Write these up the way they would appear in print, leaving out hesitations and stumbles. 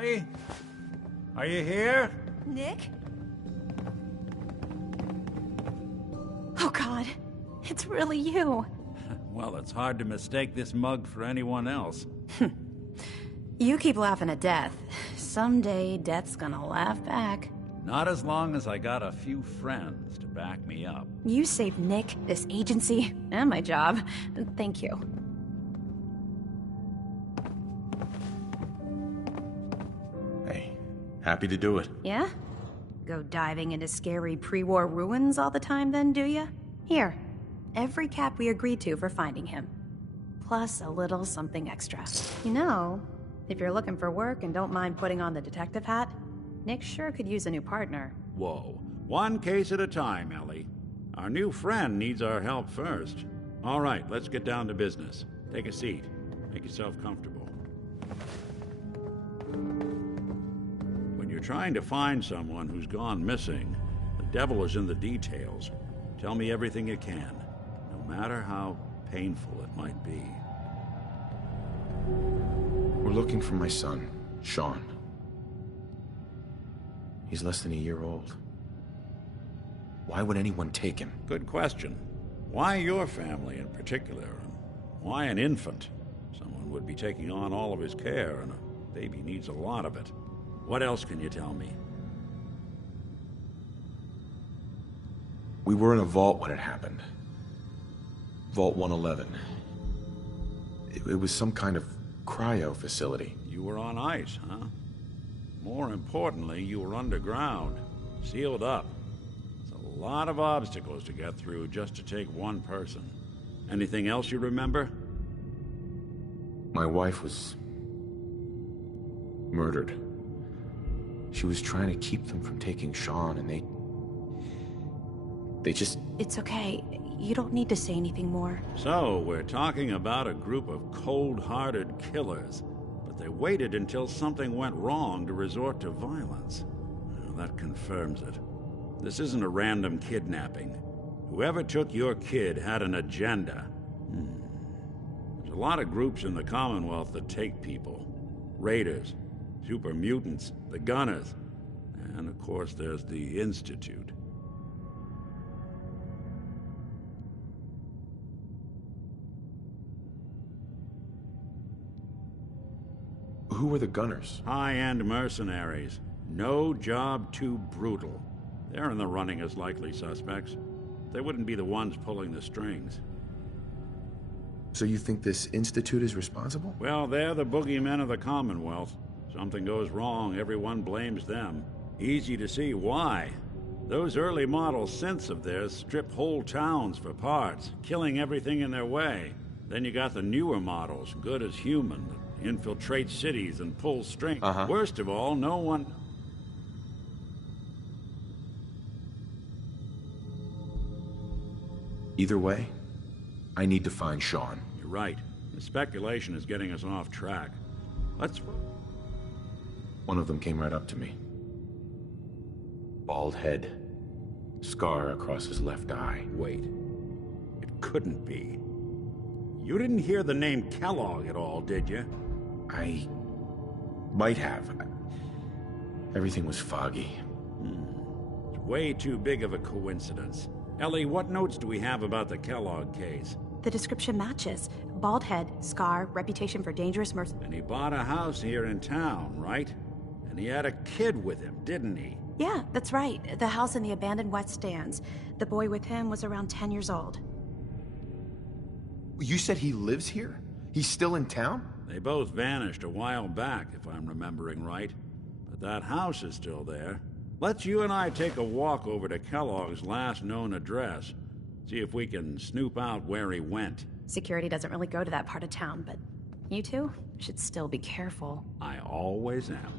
Ellie? Are you here? Nick? Oh God, it's really you. Well, it's hard to mistake this mug for anyone else. You keep laughing at death. Someday, death's gonna laugh back. Not as long as I got a few friends to back me up. You saved Nick, this agency, and my job. Thank you. Hey, happy to do it. Yeah? Go diving into scary pre-war ruins all the time then, do ya? Here, every cap we agreed to for finding him. Plus a little something extra. You know, if you're looking for work and don't mind putting on the detective hat, Nick sure could use a new partner. Whoa. One case at a time, Ellie. Our new friend needs our help first. All right, let's get down to business. Take a seat. Make yourself comfortable. When you're trying to find someone who's gone missing, the devil is in the details. Tell me everything you can, no matter how painful it might be. We're looking for my son, Sean. He's less than a year old. Why would anyone take him? Good question. Why your family in particular? And why an infant? Someone would be taking on all of his care, and a baby needs a lot of it. What else can you tell me? We were in a vault when it happened. Vault 111. It was some kind of cryo facility. You were on ice, huh? More importantly, you were underground, sealed up. It's a lot of obstacles to get through just to take one person. Anything else you remember? My wife was murdered. She was trying to keep them from taking Sean, and they just... It's okay. You don't need to say anything more. So, we're talking about a group of cold-hearted killers, but they waited until something went wrong to resort to violence. Well, that confirms it. This isn't a random kidnapping. Whoever took your kid had an agenda. There's a lot of groups in the Commonwealth that take people. Raiders, super mutants, the Gunners, and of course there's the Institute. Who were the Gunners? High-end mercenaries. No job too brutal. They're in the running as likely suspects. They wouldn't be the ones pulling the strings. So you think this Institute is responsible? Well, they're the boogeymen of the Commonwealth. Something goes wrong, everyone blames them. Easy to see why. Those early model synths of theirs strip whole towns for parts, killing everything in their way. Then you got the newer models, good as human, that infiltrate cities and pull strings. Worst of all, no one... Either way, I need to find Sean. You're right. The speculation is getting us off track. Let's... One of them came right up to me. Bald head. Scar across his left eye. Wait. It couldn't be. You didn't hear the name Kellogg at all, did you? I... might have. Everything was foggy. It's way too big of a coincidence. Ellie, what notes do we have about the Kellogg case? The description matches. Bald head, scar, reputation for dangerous And he bought a house here in town, right? And he had a kid with him, didn't he? Yeah, that's right. The house in the abandoned West Stands. The boy with him was around 10 years old. You said he lives here? He's still in town? They both vanished a while back, if I'm remembering right. But that house is still there. Let's you and I take a walk over to Kellogg's last known address. See if we can snoop out where he went. Security doesn't really go to that part of town, but you two should still be careful. I always am.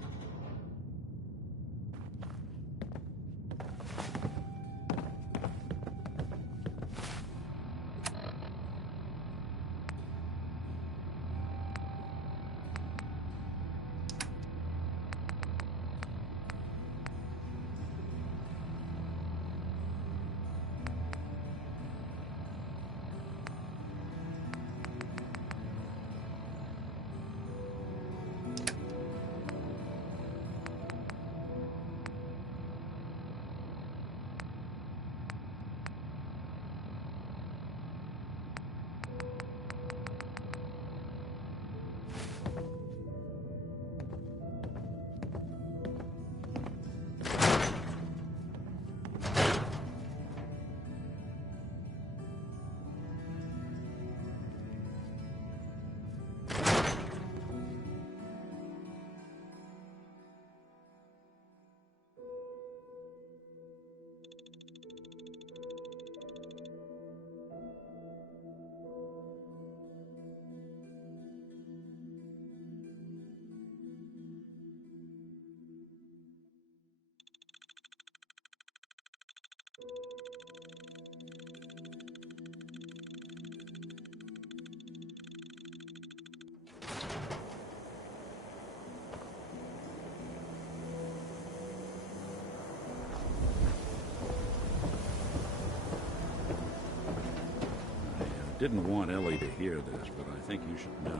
Didn't want Ellie to hear this, but I think you should know.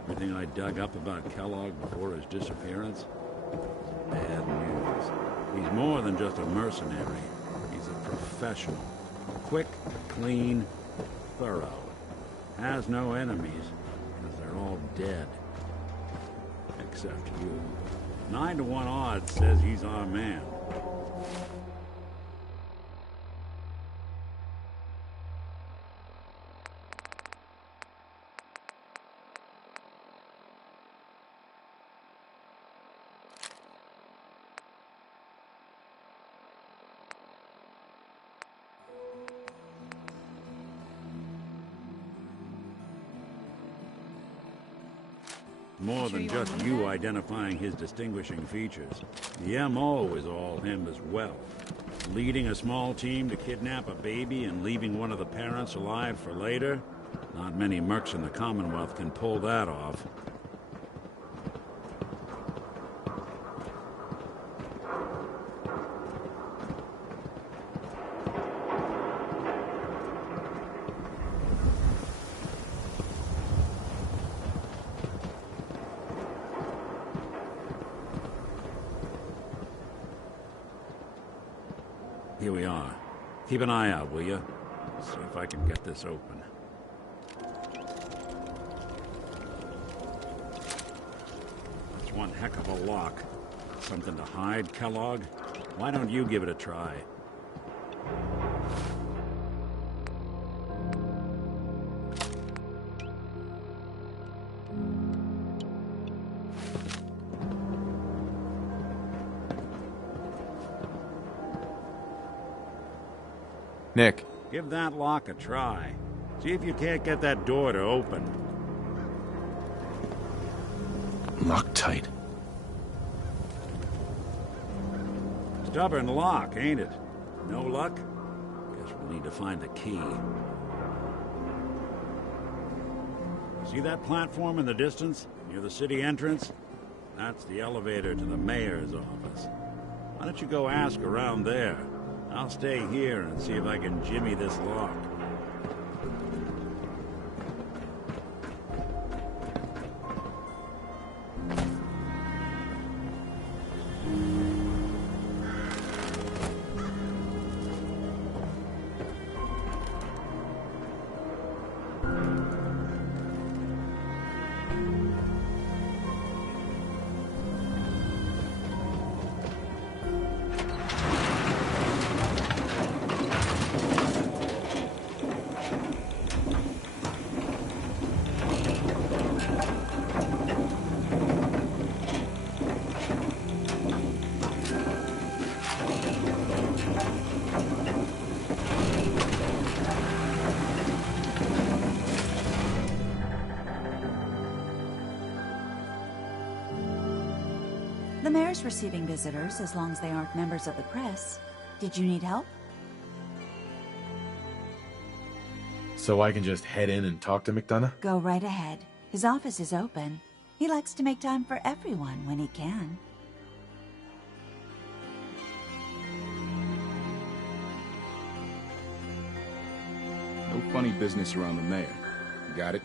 Everything I dug up about Kellogg before his disappearance is bad news. He's more than just a mercenary. He's a professional. Quick, clean, thorough. Has no enemies, because they're all dead. Except you. 9 to 1 odds says he's our man. More than just you identifying his distinguishing features. The MO is all him as well. Leading a small team to kidnap a baby and leaving one of the parents alive for later? Not many mercs in the Commonwealth can pull that off. Here we are. Keep an eye out, will you? See if I can get this open. That's one heck of a lock. Something to hide, Kellogg? Why don't you give it a try? Nick. Give that lock a try. See if you can't get that door to open. Locked tight. Stubborn lock, ain't it? No luck? Guess we'll need to find the key. See that platform in the distance, near the city entrance? That's the elevator to the mayor's office. Why don't you go ask around there? I'll stay here and see if I can jimmy this lock. The mayor's receiving visitors as long as they aren't members of the press. Did you need help? So I can just head in and talk to McDonough? Go right ahead. His office is open. He likes to make time for everyone when he can. No funny business around the mayor. Got it?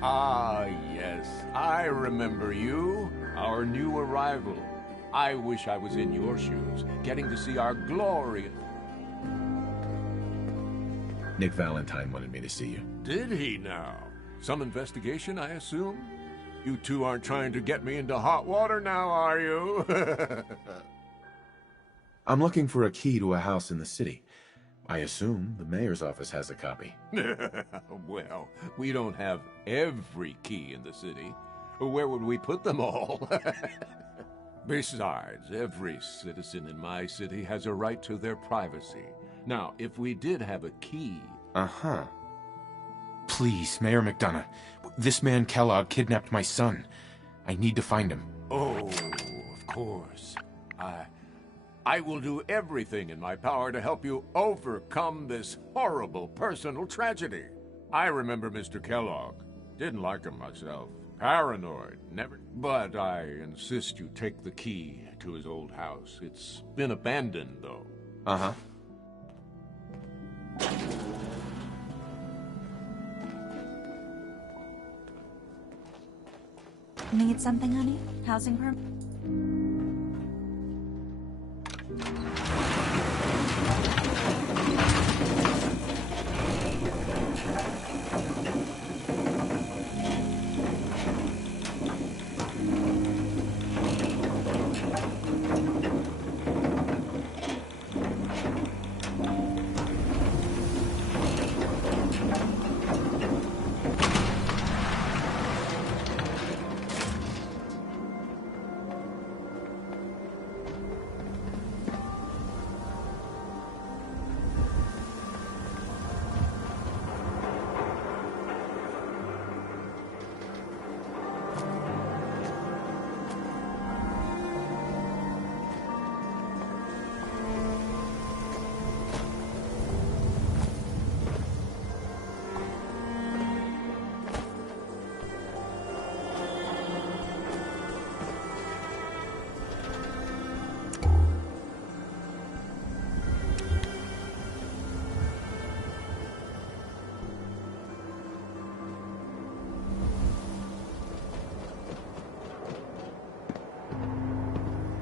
Ah, yes. I remember you. Our new arrival. I wish I was in your shoes, getting to see our glorious... Nick Valentine wanted me to see you. Did he now? Some investigation, I assume? You two aren't trying to get me into hot water now, are you? I'm looking for a key to a house in the city. I assume the mayor's office has a copy. Well, we don't have every key in the city. Where would we put them all? Besides, every citizen in my city has a right to their privacy. Now, if we did have a key... Uh-huh. Please, Mayor McDonough. This man Kellogg kidnapped my son. I need to find him. Oh, of course. I will do everything in my power to help you overcome this horrible personal tragedy. I remember Mr. Kellogg. Didn't like him myself. Paranoid, never... But I insist you take the key to his old house. It's been abandoned, though. Uh-huh. Need something, honey? Housing permit?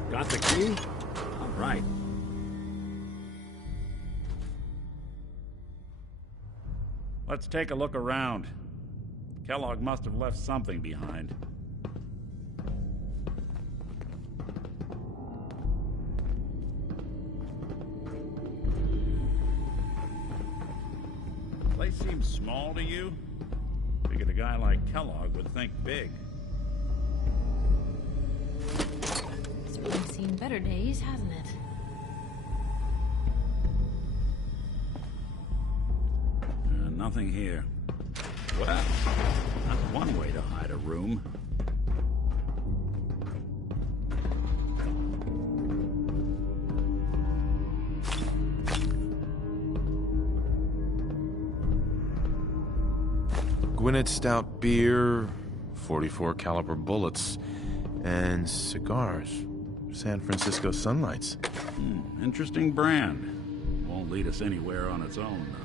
Got the key? All right. Let's take a look around. Kellogg must have left something behind. Place seems small to you? Figured a guy like Kellogg would think big. I've seen better days, hasn't it? Nothing here. Well, that's one way to hide a room. Gwinnett stout beer, 44 caliber bullets, and cigars. San Francisco Sunlights. Interesting brand. Won't lead us anywhere on its own, though.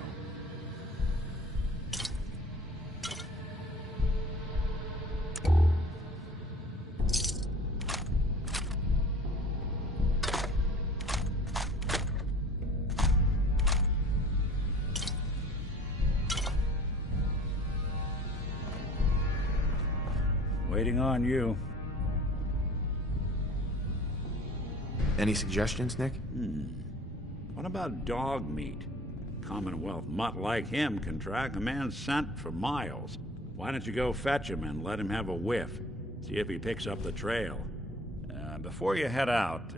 Waiting on you. Any suggestions, Nick? What about dog meat? Commonwealth mutt like him can track a man's scent for miles. Why don't you go fetch him and let him have a whiff? See if he picks up the trail. Before you head out,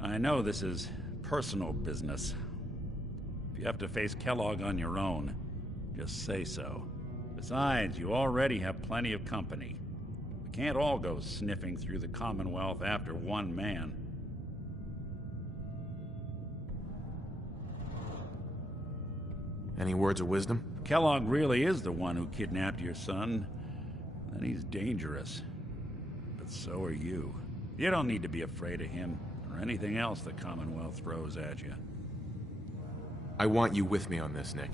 I know this is personal business. If you have to face Kellogg on your own, just say so. Besides, you already have plenty of company. We can't all go sniffing through the Commonwealth after one man. Any words of wisdom? If Kellogg really is the one who kidnapped your son, then he's dangerous. But so are you. You don't need to be afraid of him or anything else the Commonwealth throws at you. I want you with me on this, Nick.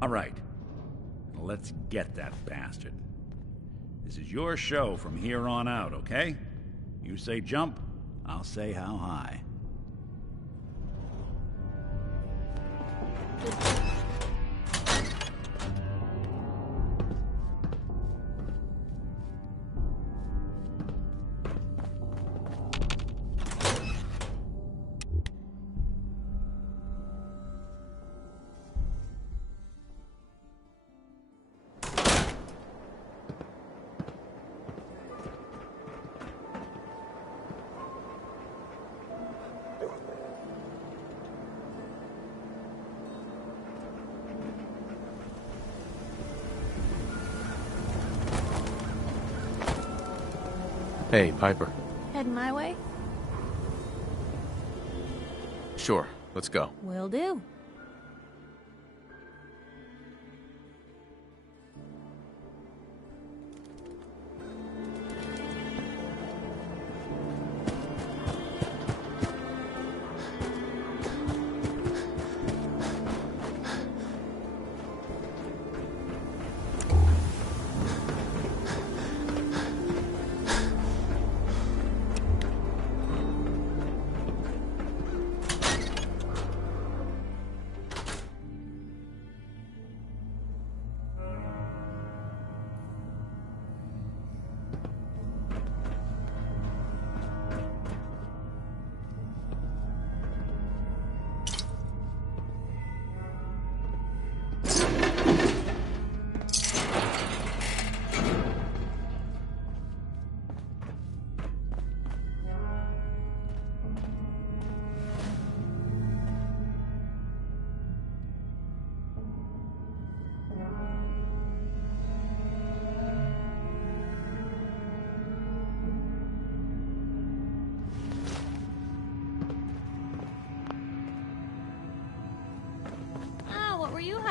All right. Let's get that bastard. This is your show from here on out, okay? You say jump, I'll say how high. Hey, Piper. Heading my way? Sure, let's go. Will do.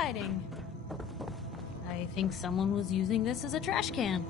exciting. I think someone was using this as a trash can.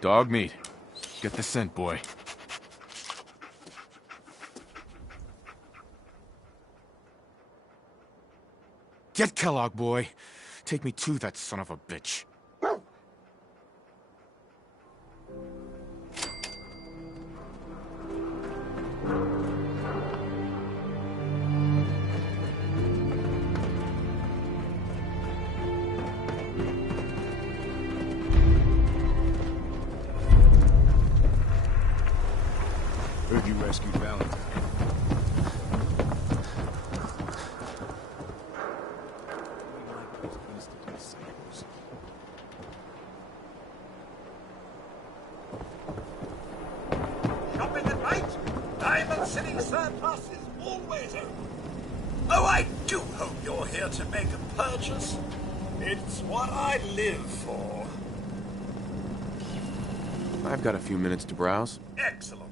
Dog meat. Get the scent, boy. Get Kellogg, boy. Take me to that son of a bitch. Heard you rescued Valentine. Shopping at night? Diamond City Surplus is always open. Oh, I do hope you're here to make a purchase. It's what I live for. I've got a few minutes to browse. Excellent.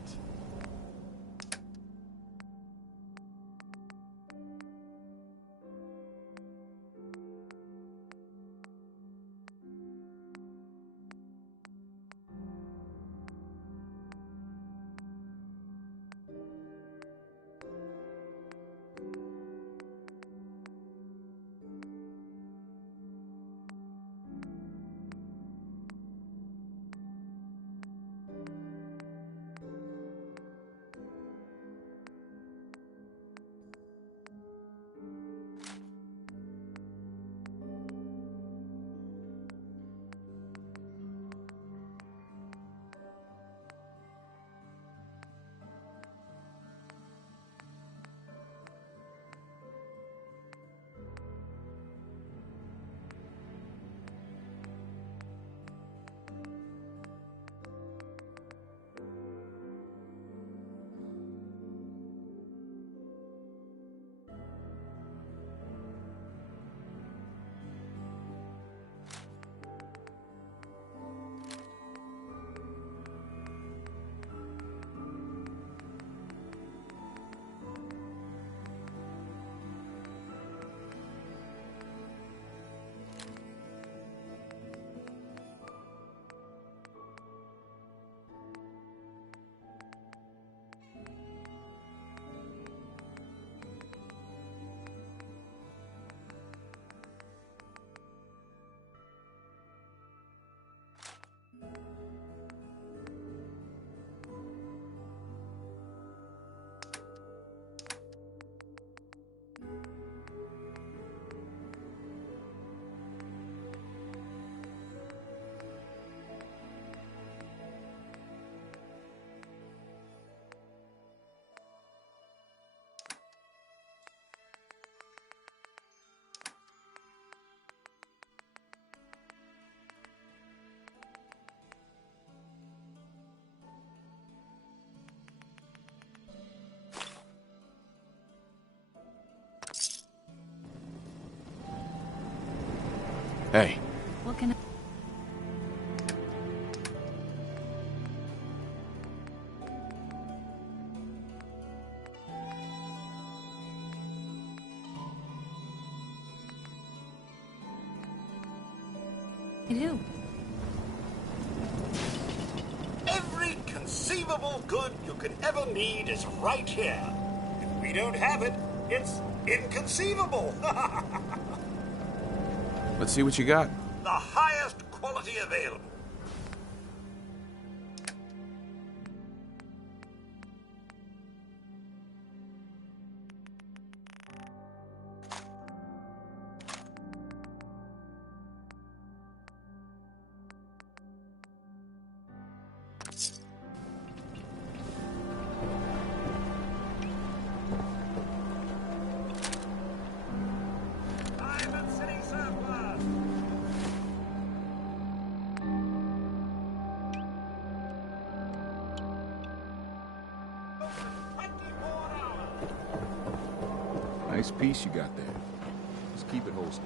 Hey. What can I... do? possible good you could ever need is right here. If we don't have it, it's inconceivable. Let's see what you got. The highest quality available. Nice piece you got there. Just keep it holstered.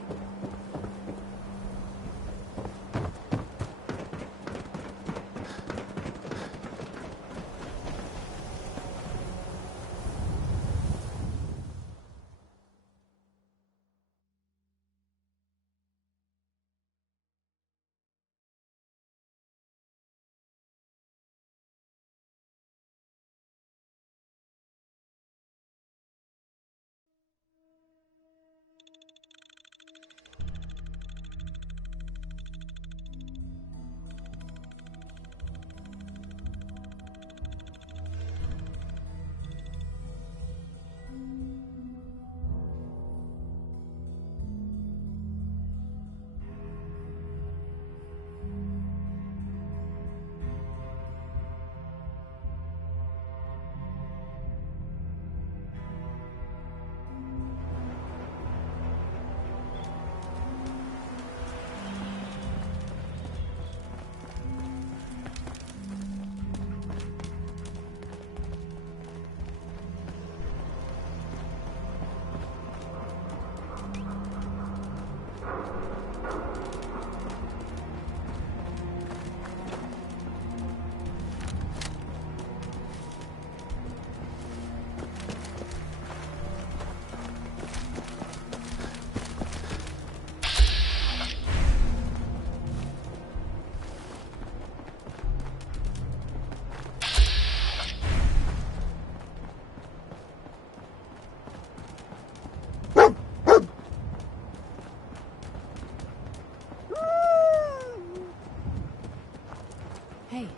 Hey,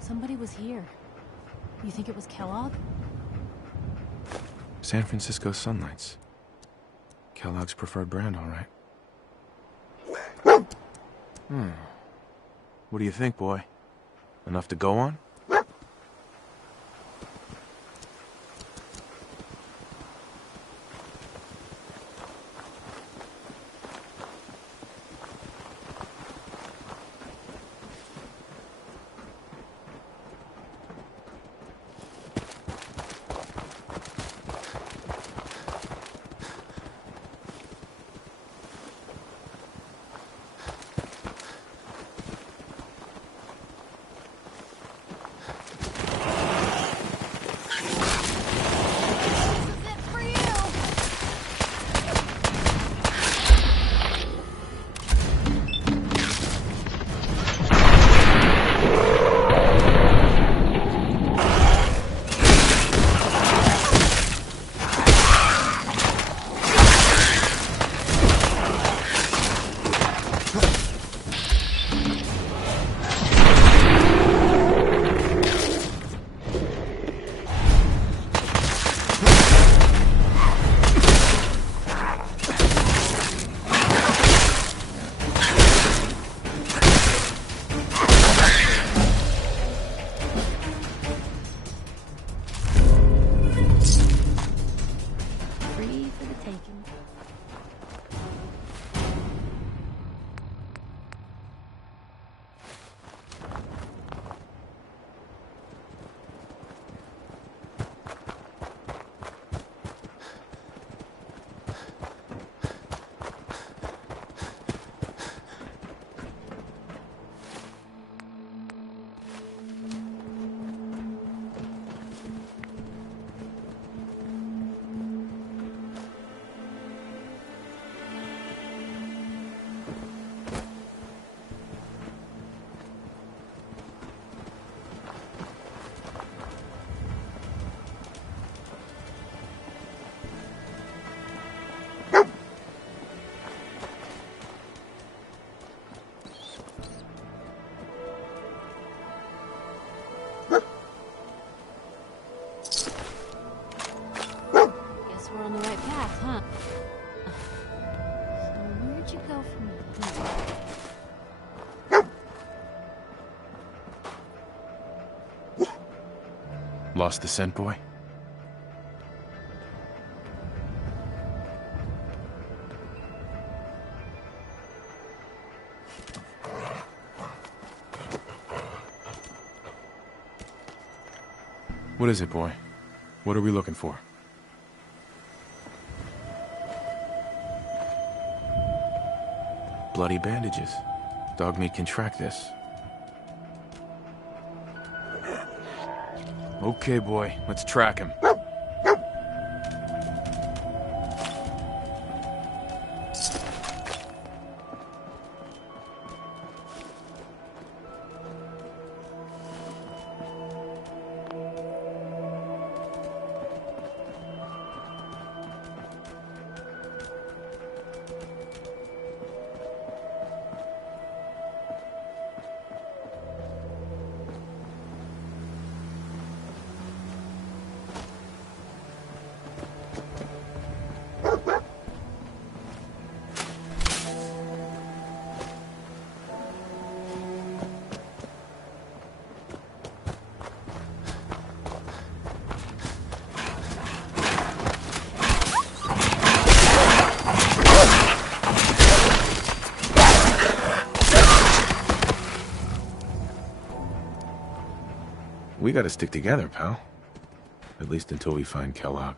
somebody was here. You think it was Kellogg? San Francisco Sunlights. Kellogg's preferred brand, all right. What do you think, boy? Enough to go on? Lost the scent, boy? What is it, boy? What are we looking for? Bloody bandages. Dogmeat can track this. Okay, boy, let's track him. We gotta stick together, pal. At least until we find Kellogg.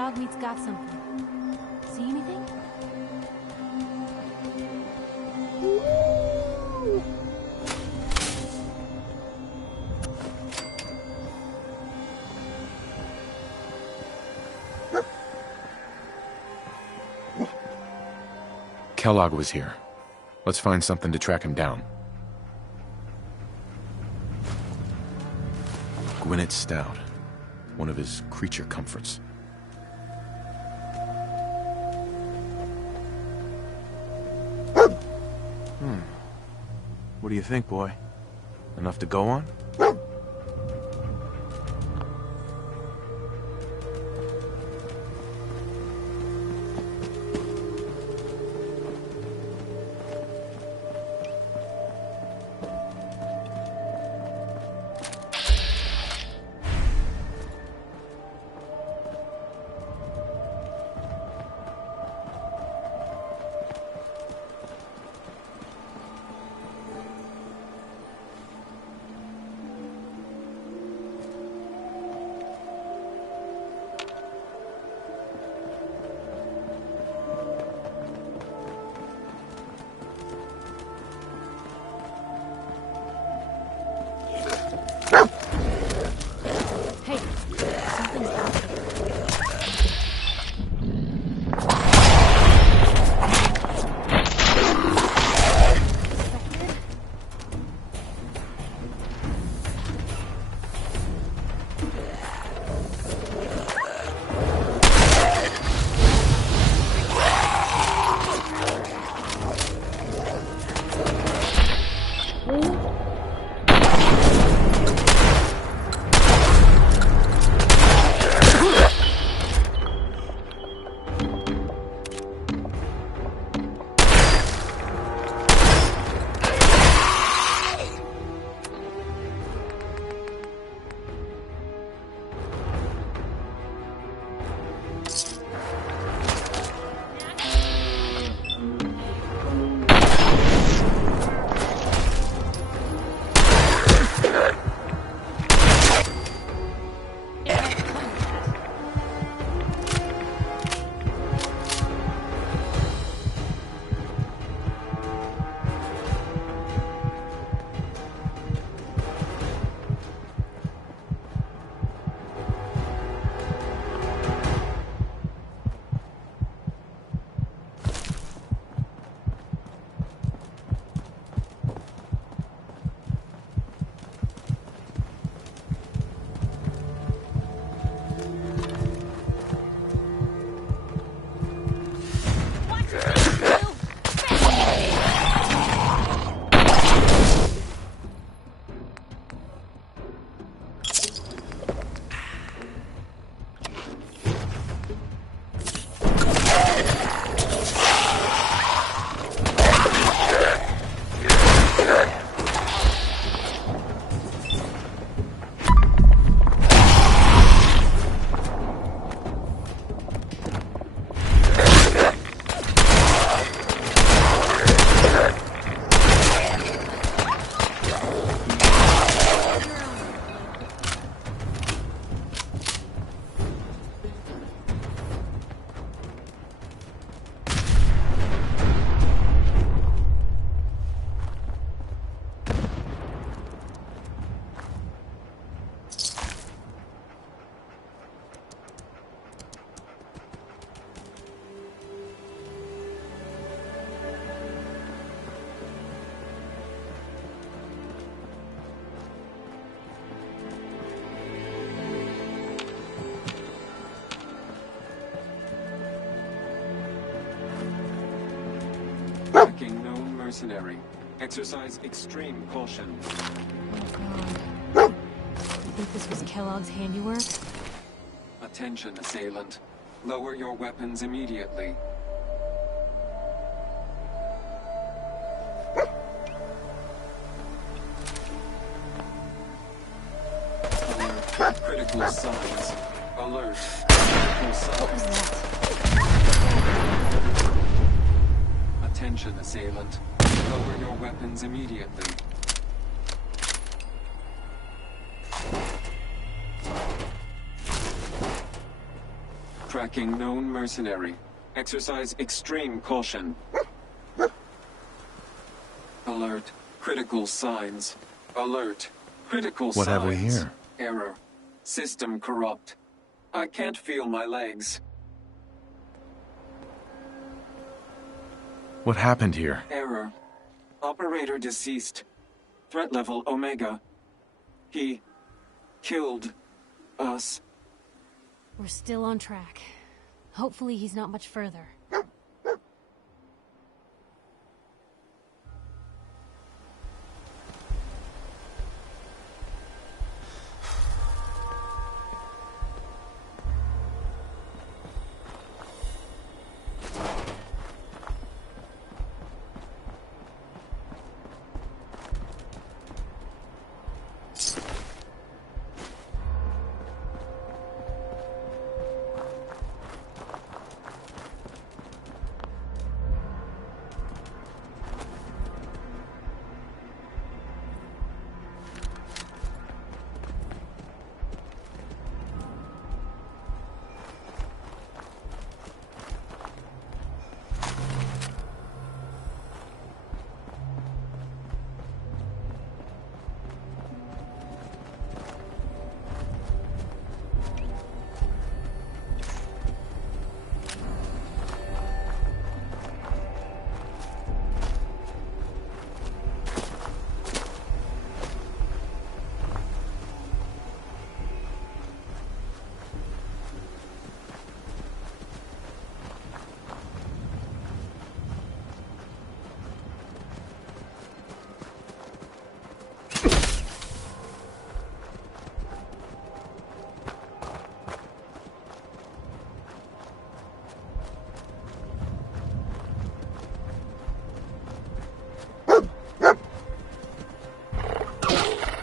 Dog meat's got something. See anything? Kellogg was here. Let's find something to track him down. Gwinnett Stout. One of his creature comforts. What do you think, boy? Enough to go on? Tracking known mercenary. Exercise extreme caution. Oh god. You think this was Kellogg's handiwork? Attention, assailant. Lower your weapons immediately. Alert. Critical signs. Alert. Critical signs. Attention, assailant. Lower your weapons immediately. Tracking known mercenary. Exercise extreme caution. Alert. Critical signs. Alert. Critical signs. What have we here? Error. System corrupt. I can't feel my legs. What happened here? Error. Operator deceased. Threat level Omega. He killed us. We're still on track. Hopefully he's not much further.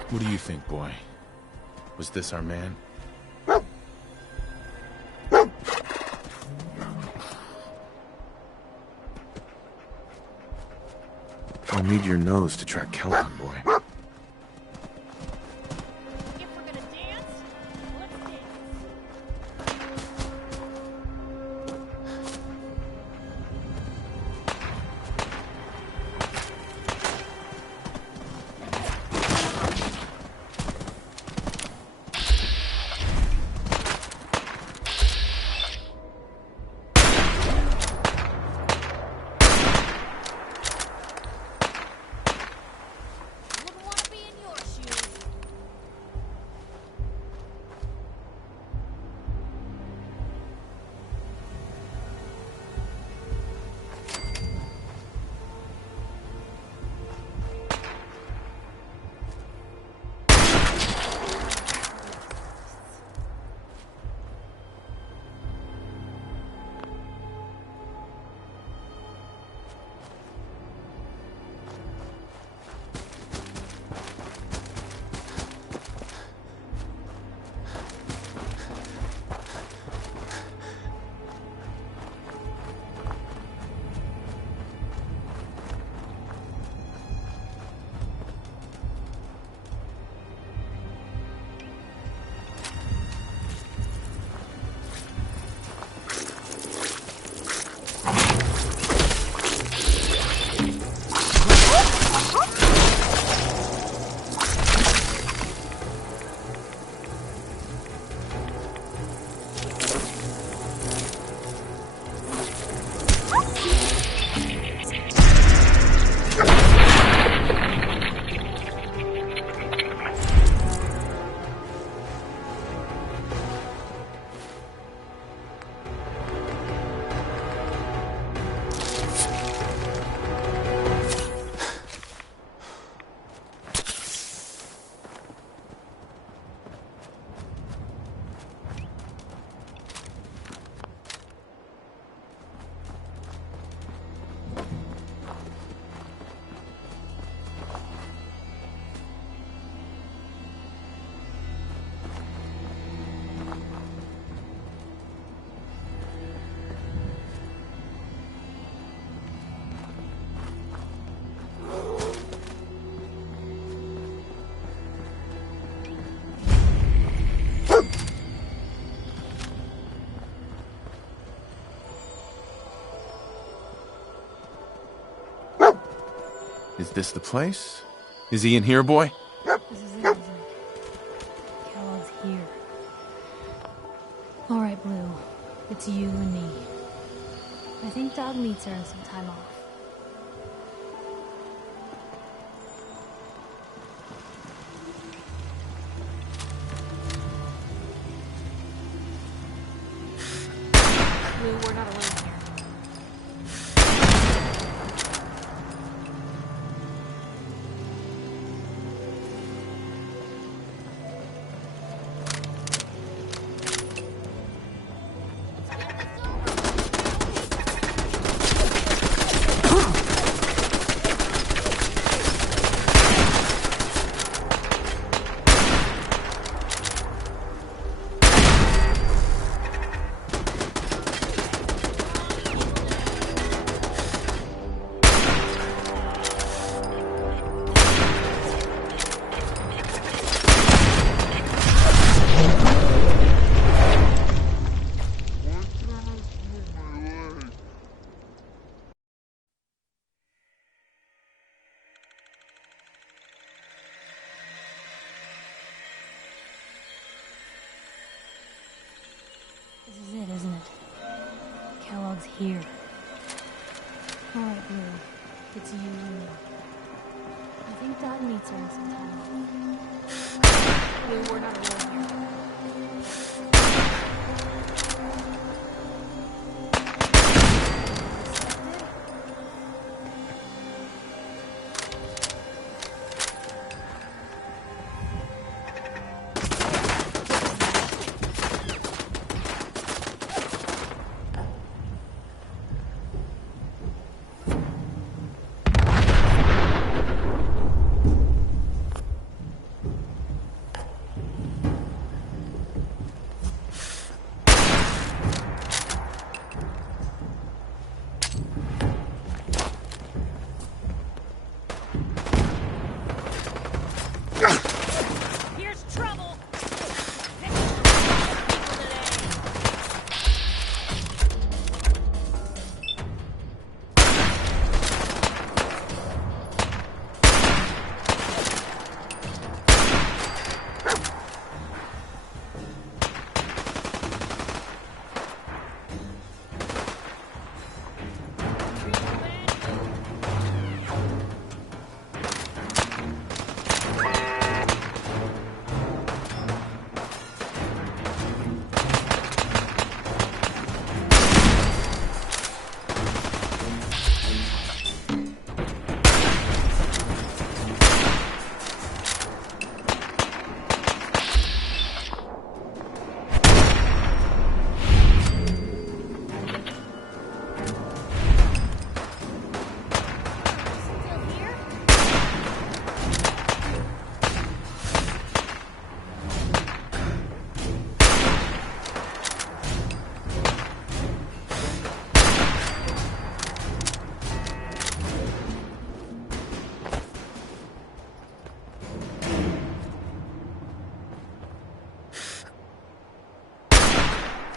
What do you think, boy? Was this our man? I'll need your nose to track Kelton, boy. If we're gonna dance, let's dance. Is this the place? Is he in here, boy? This is it, isn't it? Kellogg's here. All right, Blue. It's you and me. I think Dog Meat's earned some time off. Blue, we're not alone here. This is it, isn't it? Kellogg's here. All right, Blue. It's you and me. I think Dog Meat's earned some time off. Blue, we're not alone here. Here's trouble!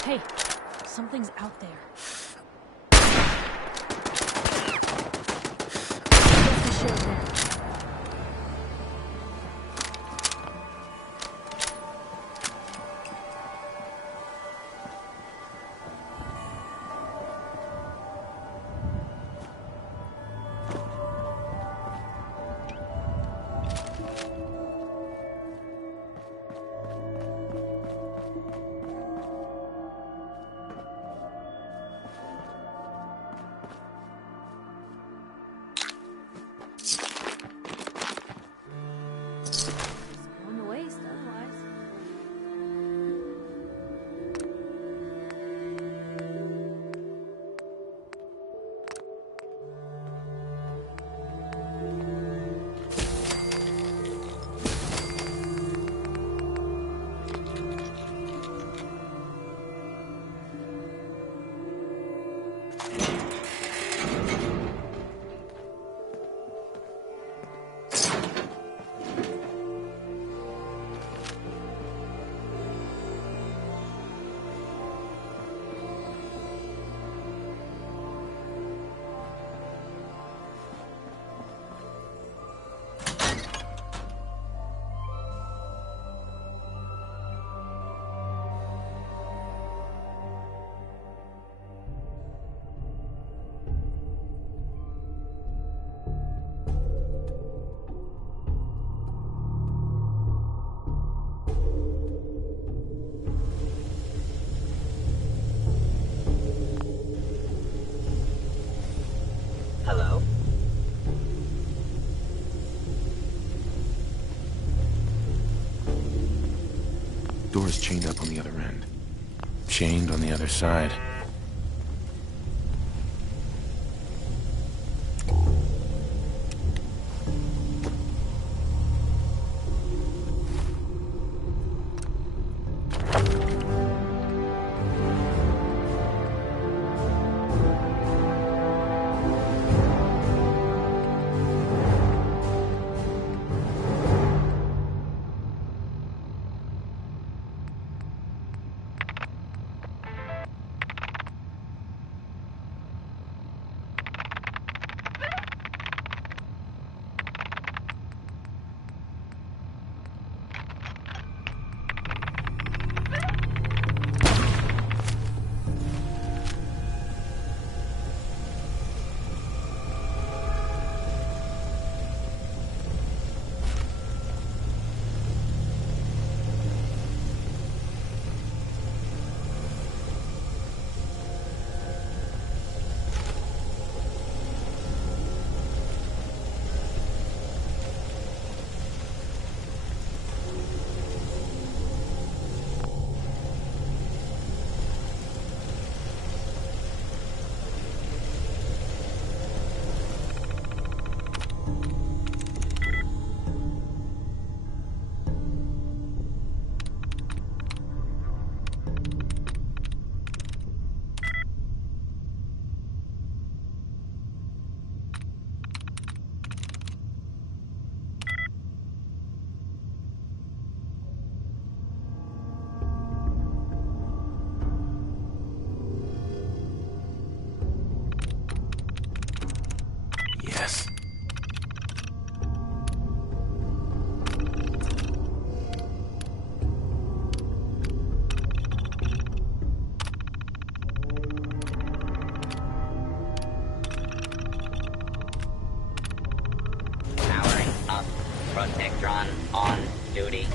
Hey, something's out there. What's the shield there? Door's chained up on the other end. Chained on the other side. Protectron on duty.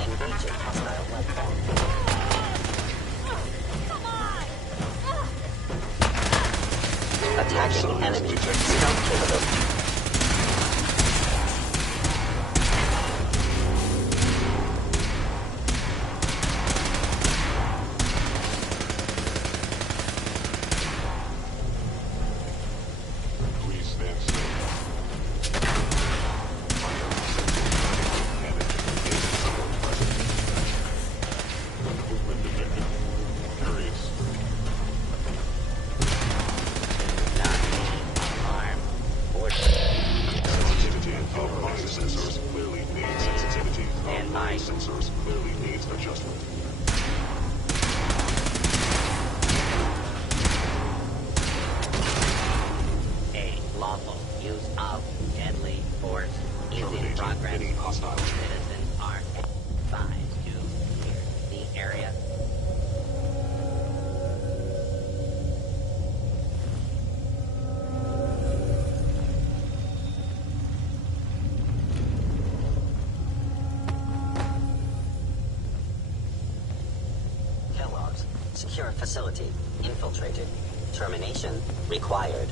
Engaging hostile platform. Attacking enemy. Stealth capability. Secure facility infiltrated. Termination required.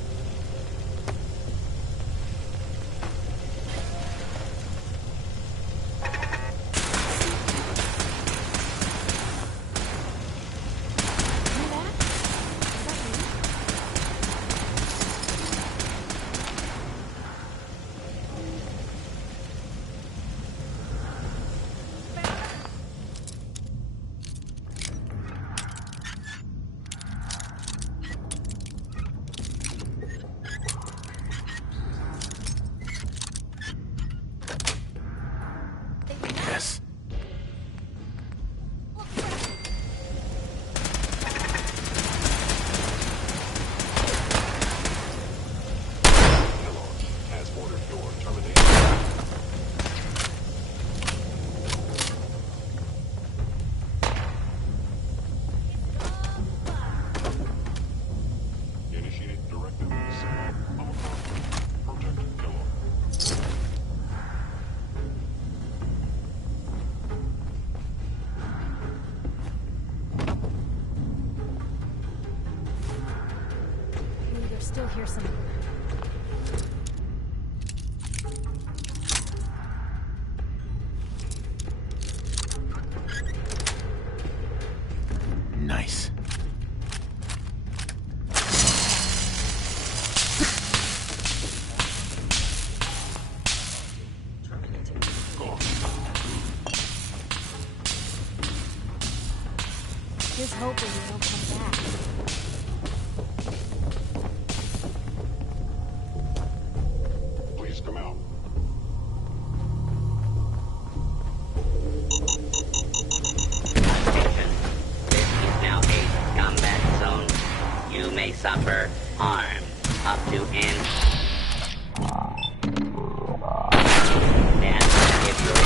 hoping they don't come back. Please come out. Attention. This is now a combat zone. You may suffer harm up to an... And if you're...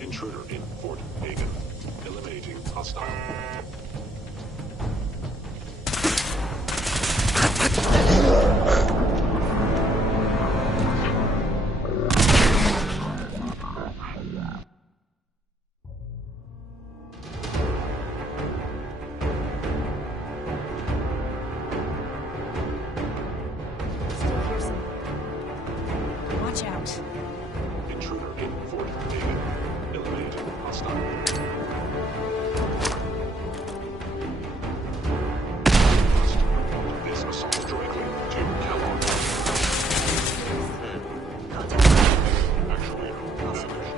Intruder in Fort Hagen. Eliminating hostile. Still hear something. Watch out. Intruder in Fort Hagen. Eliminating hostile. This assault directly to Kellogg. Actually, damage.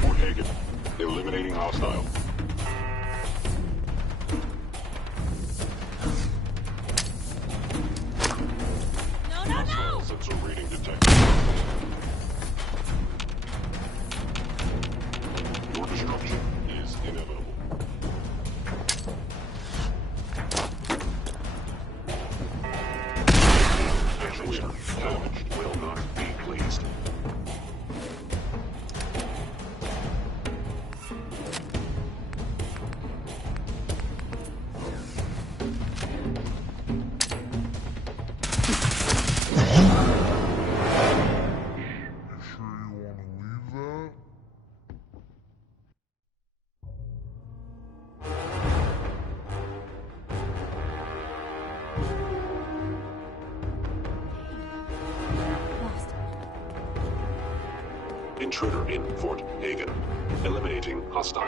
Fort Hagen. Eliminating hostile. Hostile sensor reading detected. Your destruction is inevitable. Actuator damaged. Will not be pleased. Intruder in Fort Hagen. Eliminating hostile.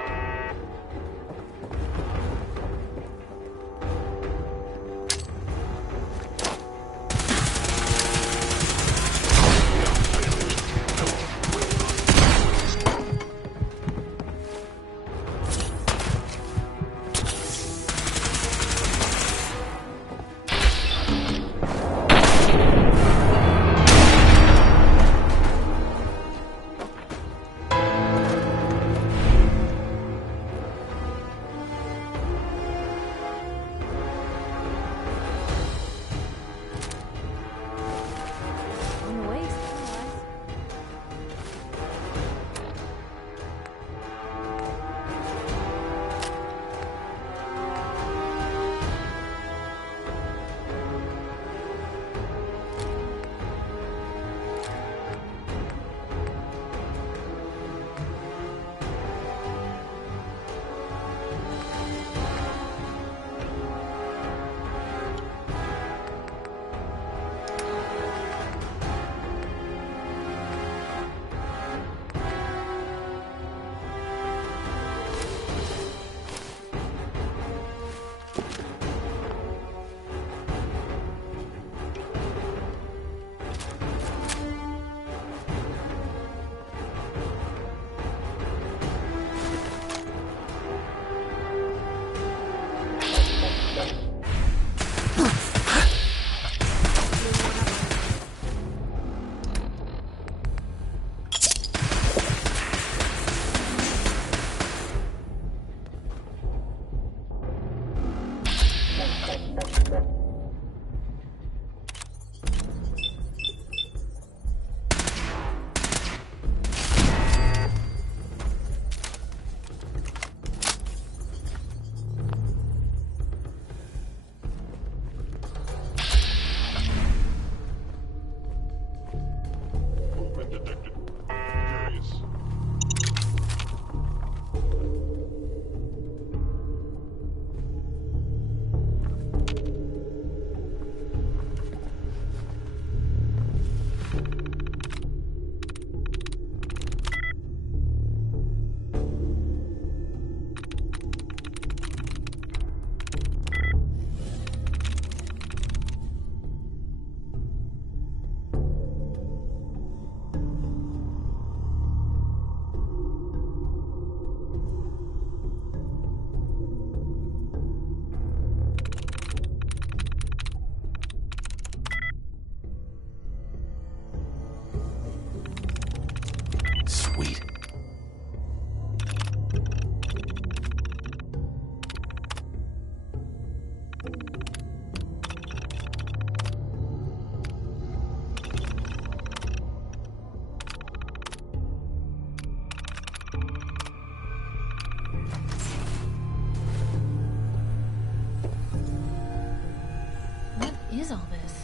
all this?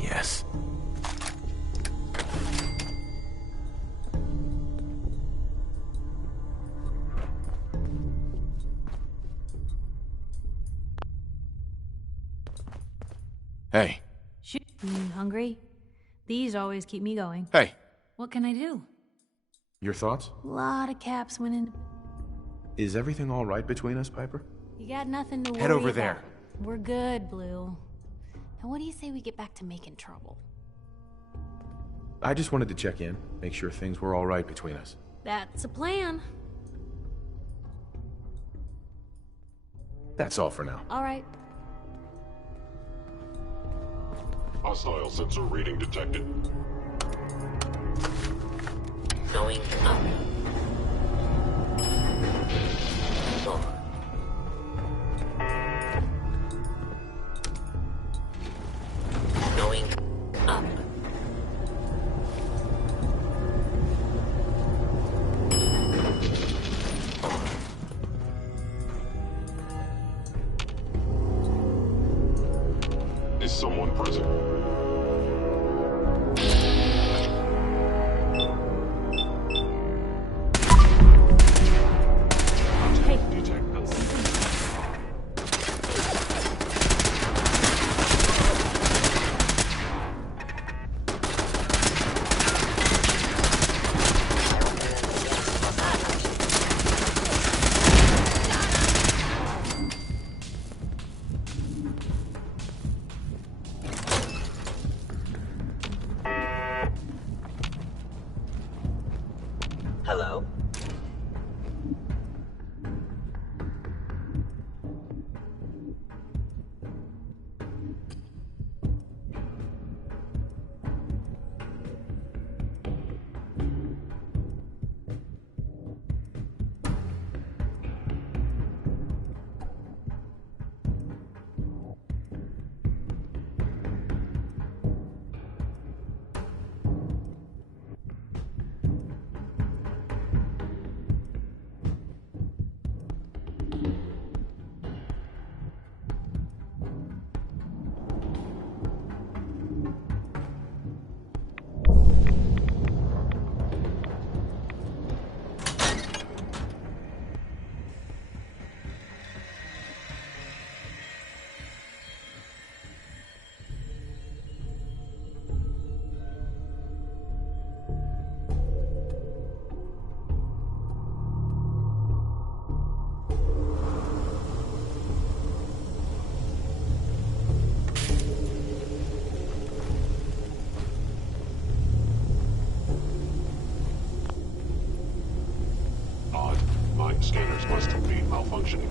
Yes. Hey. Shoot. Hungry? These always keep me going. Hey. What can I do? Your thoughts? A lot of caps went in. Is everything all right between us, Piper? You got nothing to worry Head over about. there. We're good, Blue. Now what do you say we get back to making trouble? I just wanted to check in, make sure things were all right between us. That's a plan. That's all for now. All right. Hostile sensor reading detected. Going up. Door. Going up. Is someone present? Hello? Odd. Mind scanners must be malfunctioning.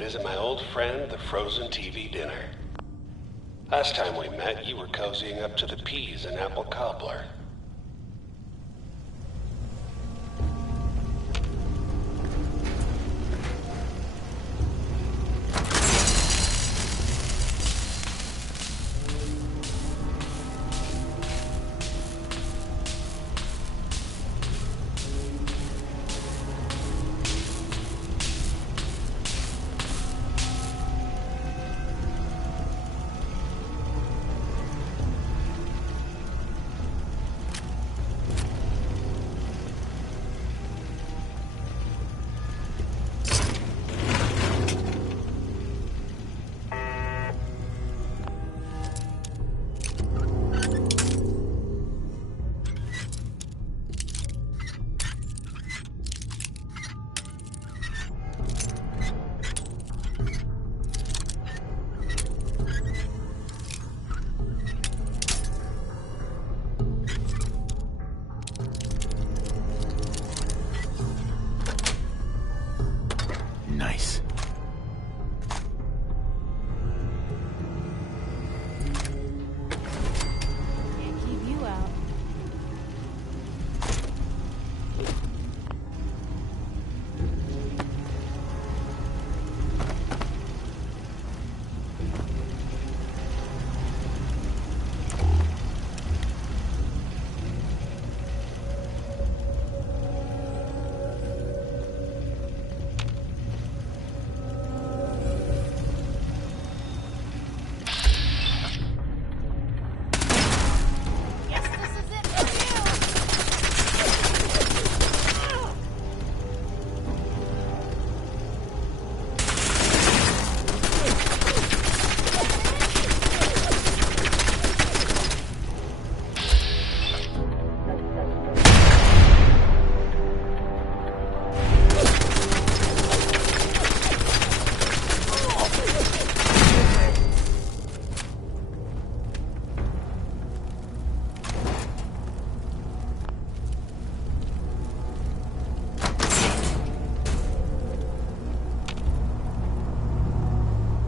visit my old friend, the frozen TV dinner. Last time we met, you were cozying up to the peas and apple cobbler. Nice. Can't keep you out.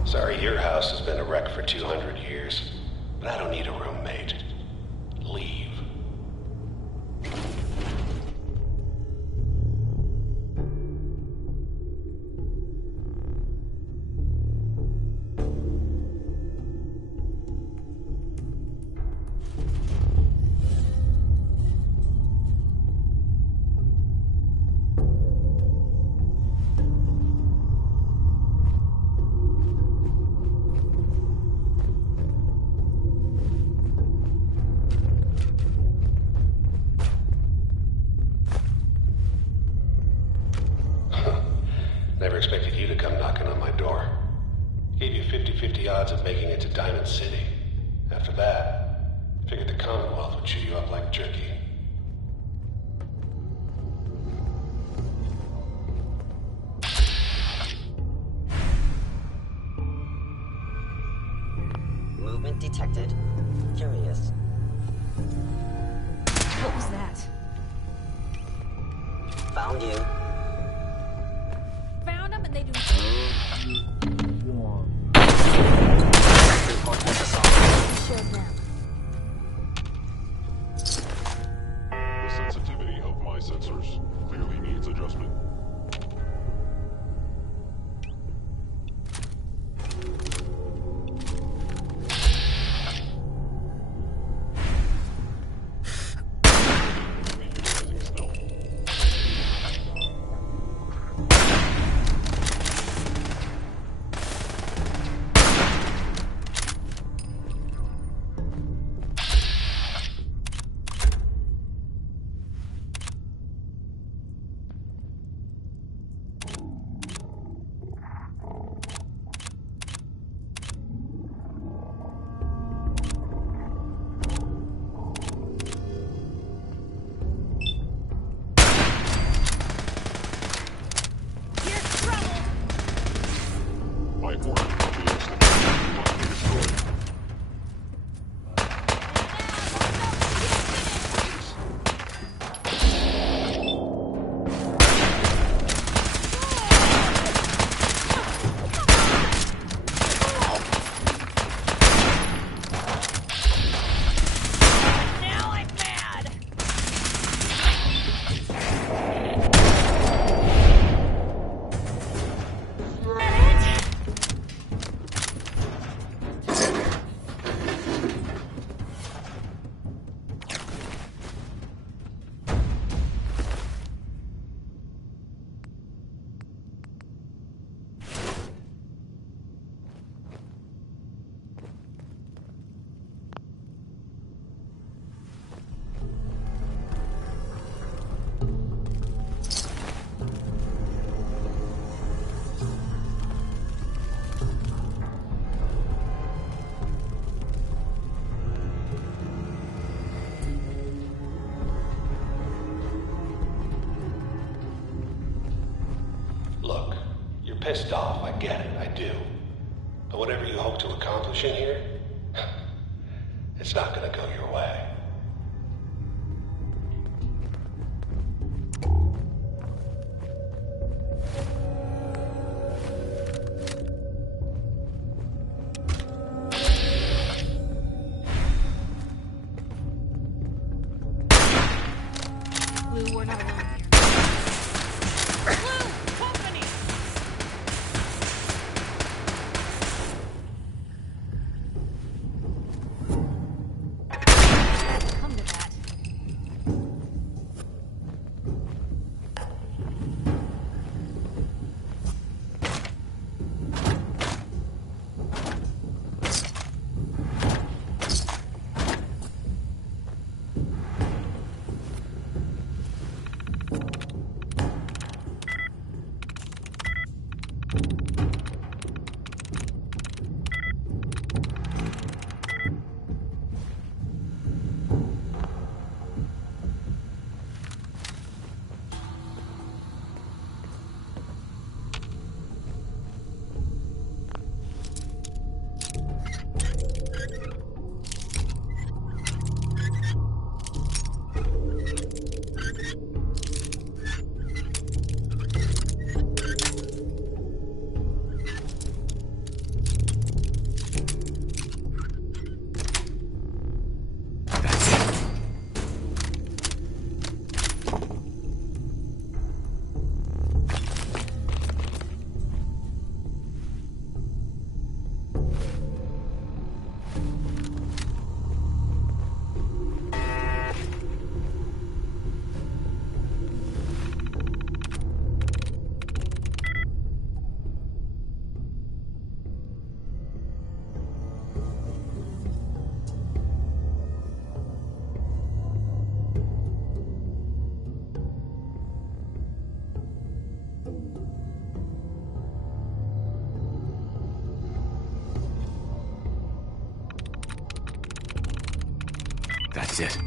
Sorry, your house has been a wreck for 200 years, but I don't need a roommate. Leave. Never expected you to come knocking on my door. Gave you 50-50 odds of making it to Diamond City. After that, figured the Commonwealth would chew you up like jerky. Movement detected. Curious. What was that? Found you. Found them and they do. Report to the song. Showed them. The sensitivity of my sensors clearly needs adjustment. pissed off, I get it, I do. But whatever you hope to accomplish in here, it's not gonna go your way. Blue, we're not alone here. That's it.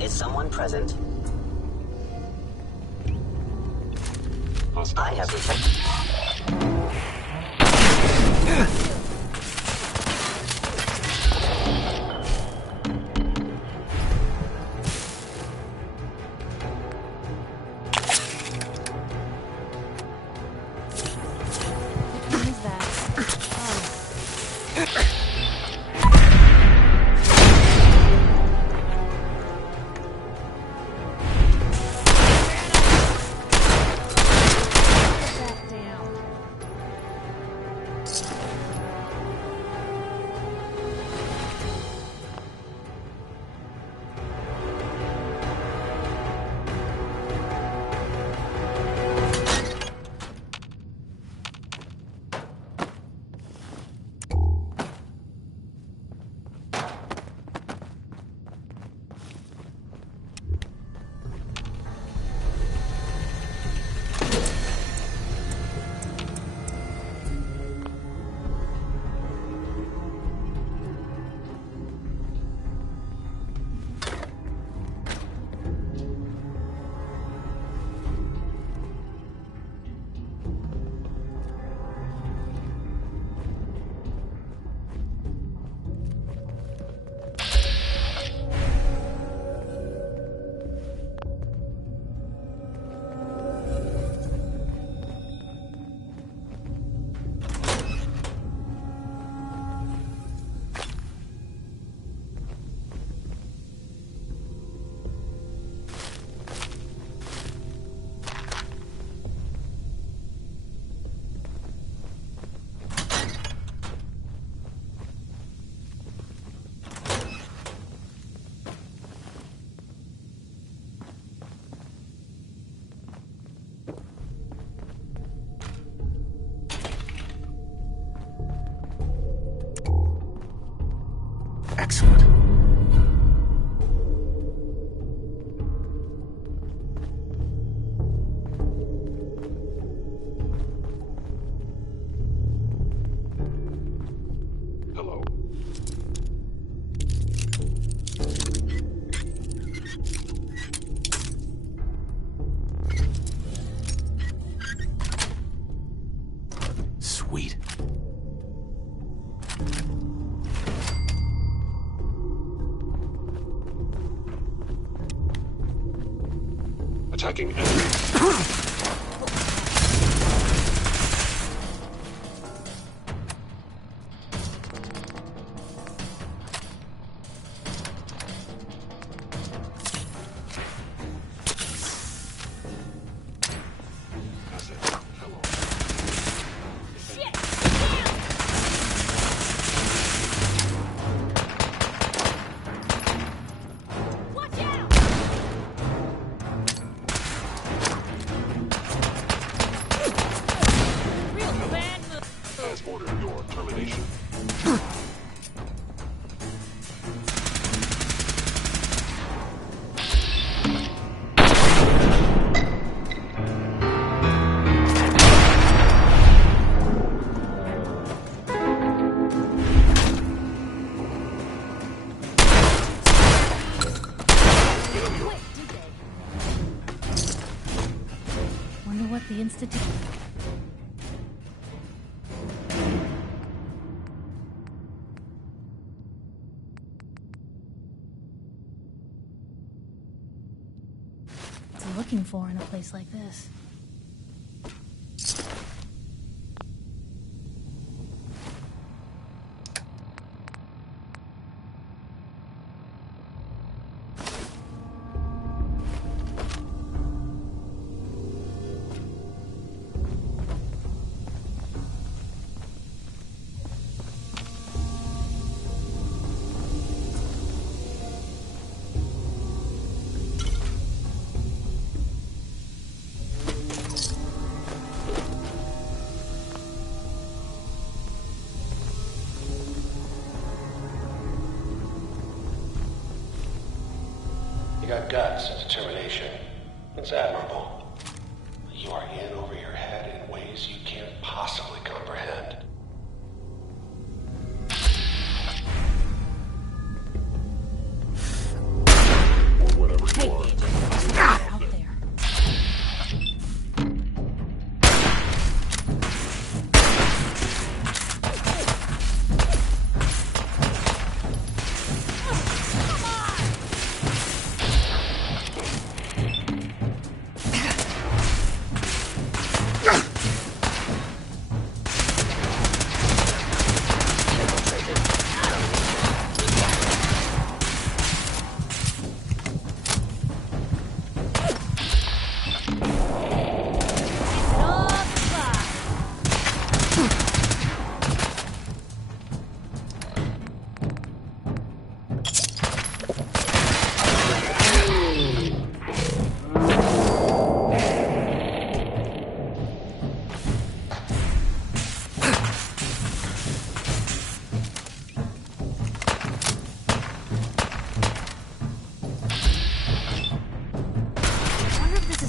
Is someone present? I have returned. What is that? Oh. attacking enemies. The Institute. What's he looking for in a place like this? You got guts and determination. It's admirable. You are in over your head in ways you can't possibly comprehend. Or whatever you are. Out there.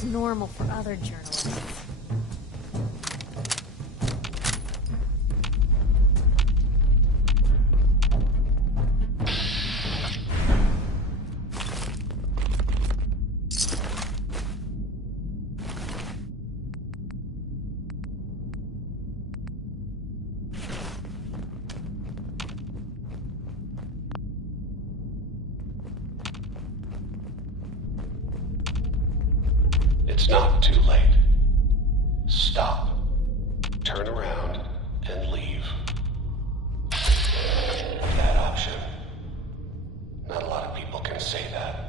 Normal for other journalists. It's not too late. Stop. Turn around and leave. That option. Not a lot of people can say that.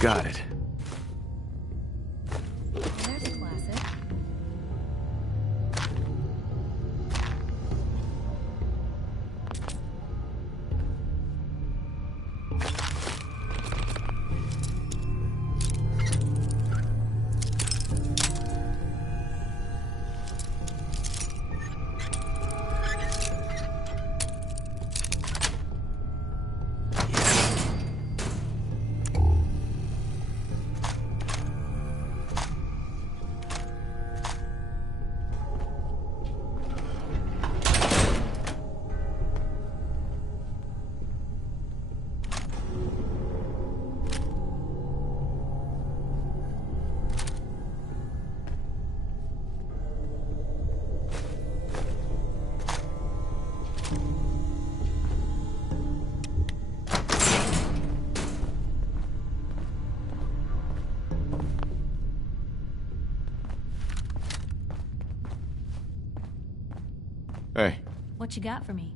Got it. There's a classic. Hey. What you got for me?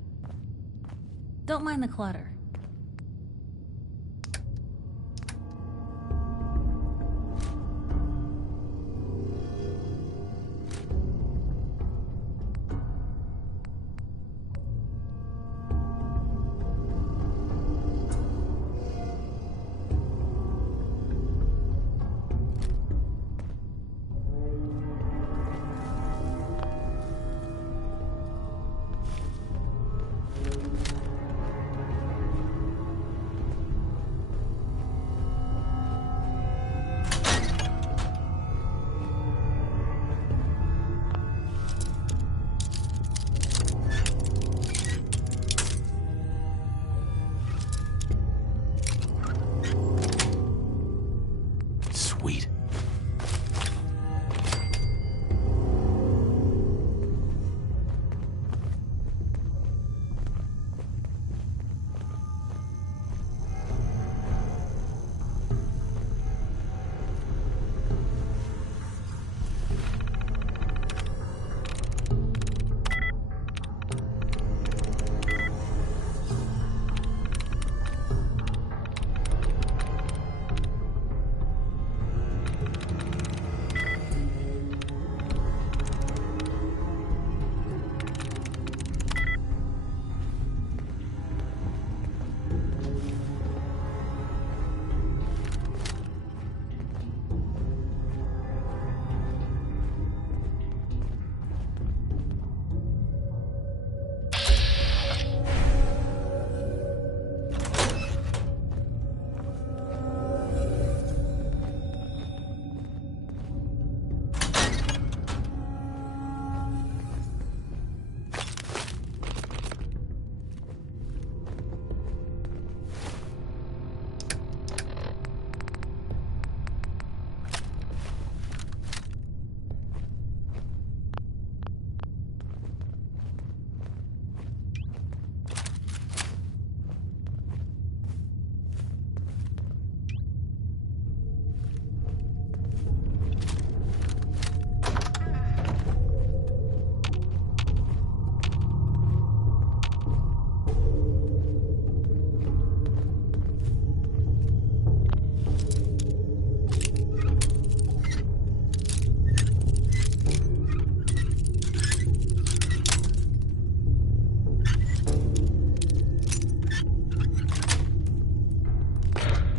Don't mind the clutter. Sweet.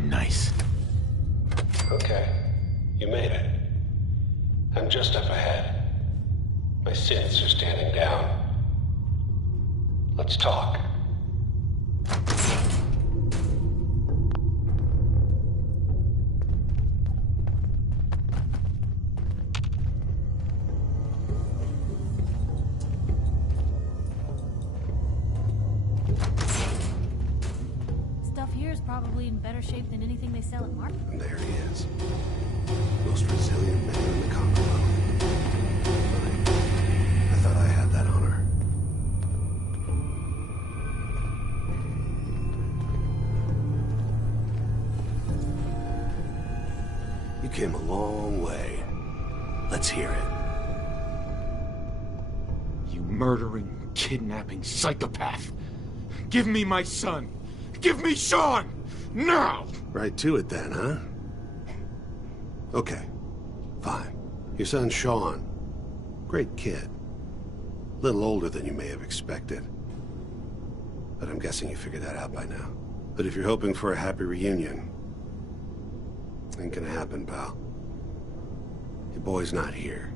Nice. Okay, you made it. I'm just up ahead. My sins are standing down. Let's talk. Stuff here is probably in better shape than anything they sell at market. And there he is. Most resilient man in the Commonwealth. I thought I had that honor. You came a long way. Let's hear it. You murdering, kidnapping psychopath. Give me my son. Give me Sean! Now! Right to it then, huh? Okay. Fine. Your son Sean. Great kid. Little older than you may have expected. But I'm guessing you figured that out by now. But if you're hoping for a happy reunion, ain't gonna happen, pal. Your boy's not here.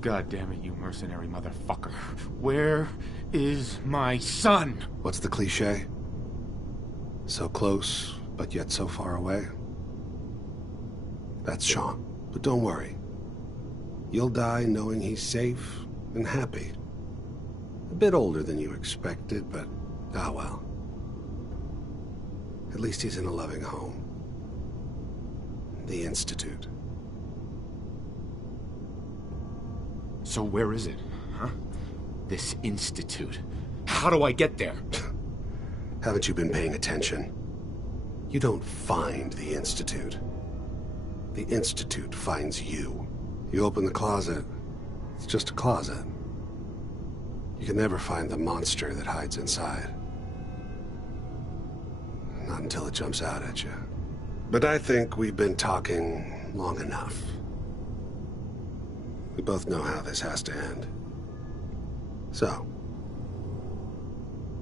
God damn it, you mercenary motherfucker. Where is my son? What's the cliche? So close, but yet so far away? That's Sean. But don't worry. You'll die knowing he's safe and happy. A bit older than you expected, but ah well. At least he's in a loving home. The Institute. So where is it, huh? This institute. How do I get there? Haven't you been paying attention? You don't find the Institute. The Institute finds you. You open the closet, it's just a closet. You can never find the monster that hides inside. Not until it jumps out at you. But I think we've been talking long enough. We both know how this has to end. So,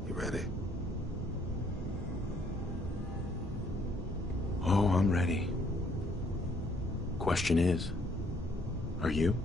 you ready? Oh, I'm ready. Question is, are you?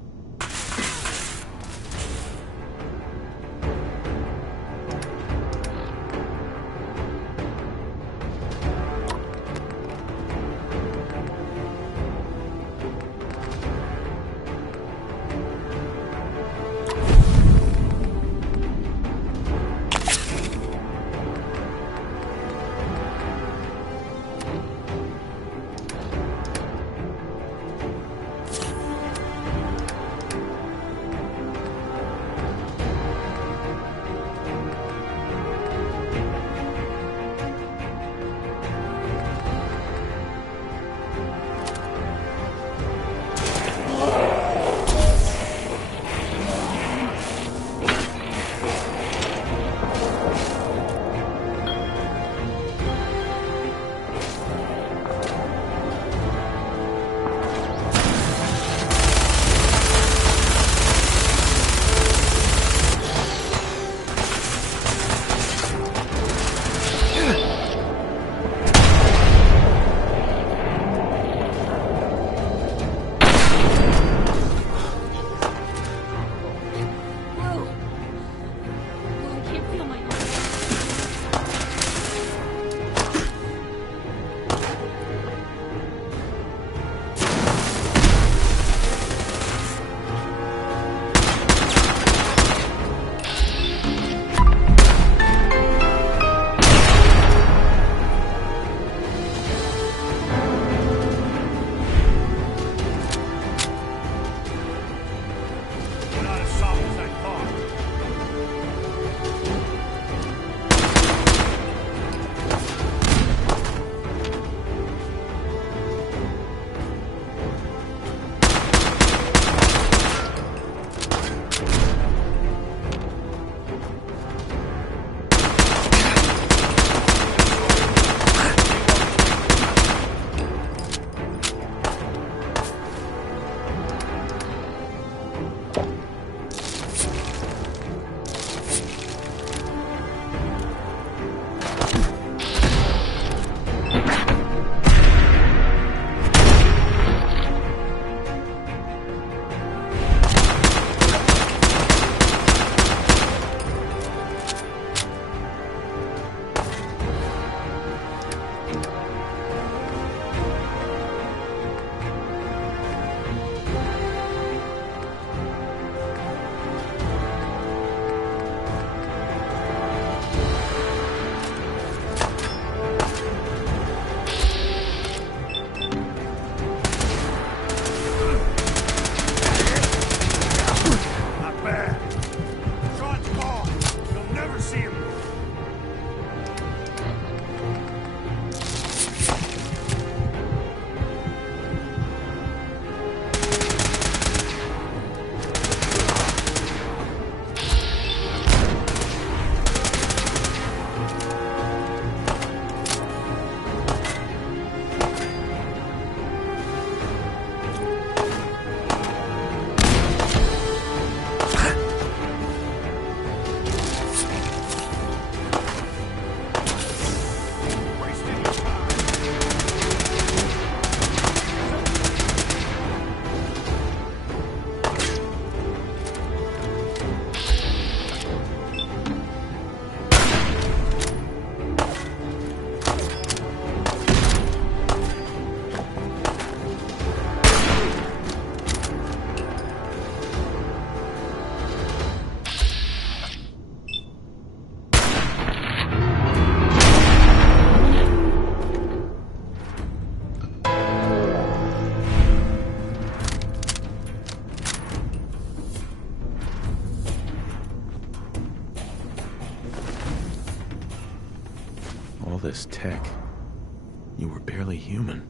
All this tech. You were barely human.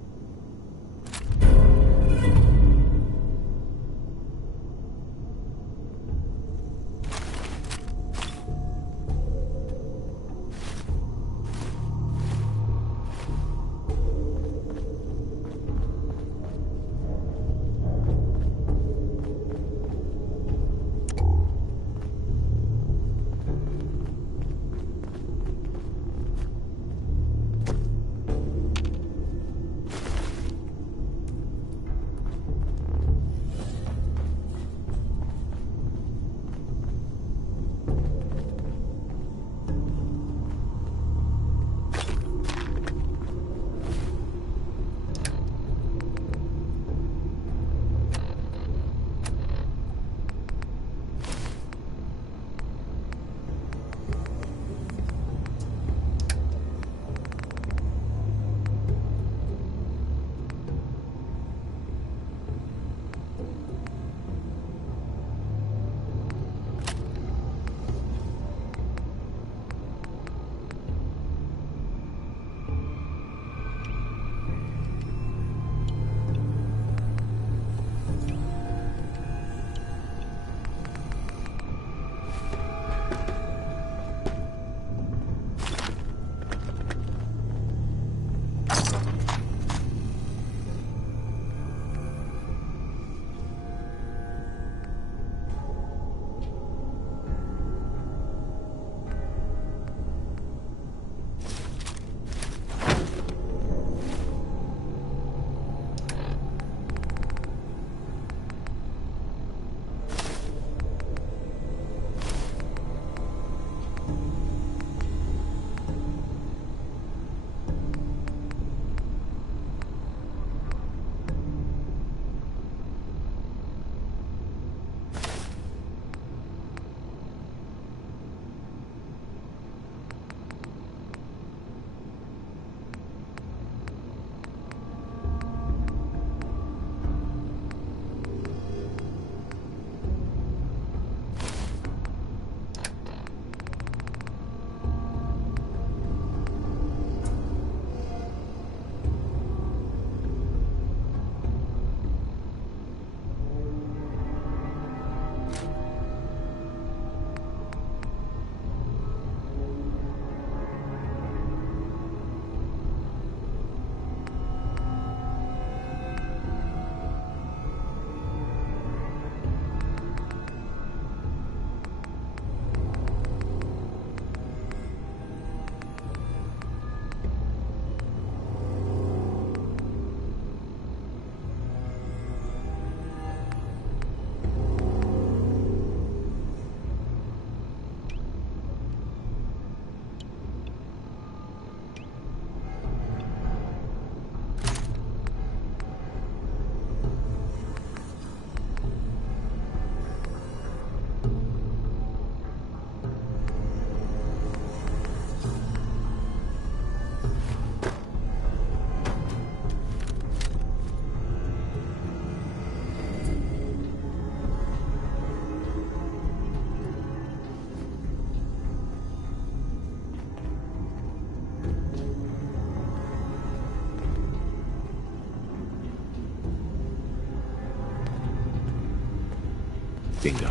Bingo.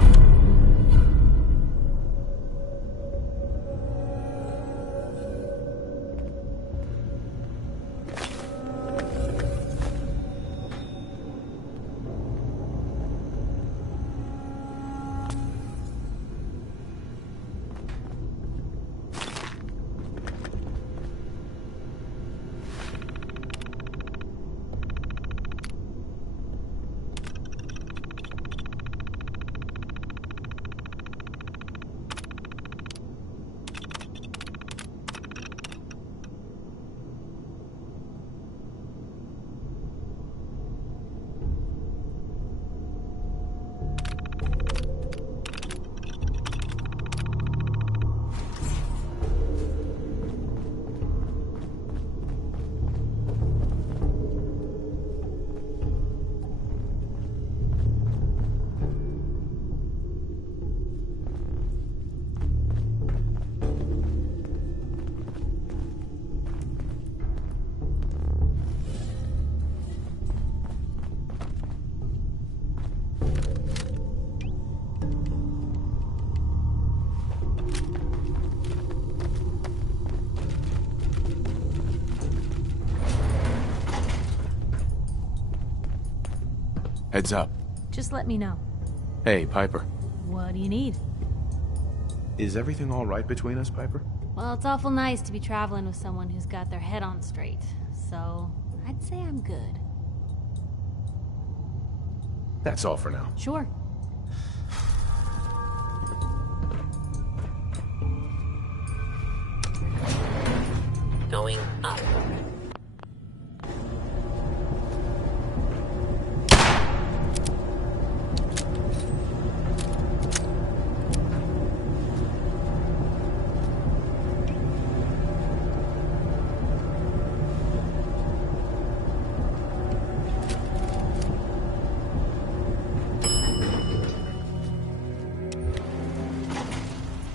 Heads up. Just let me know. Hey, Piper. What do you need? Is everything all right between us, Piper? Well, it's awful nice to be traveling with someone who's got their head on straight. So, I'd say I'm good. That's all for now. Sure. Going up.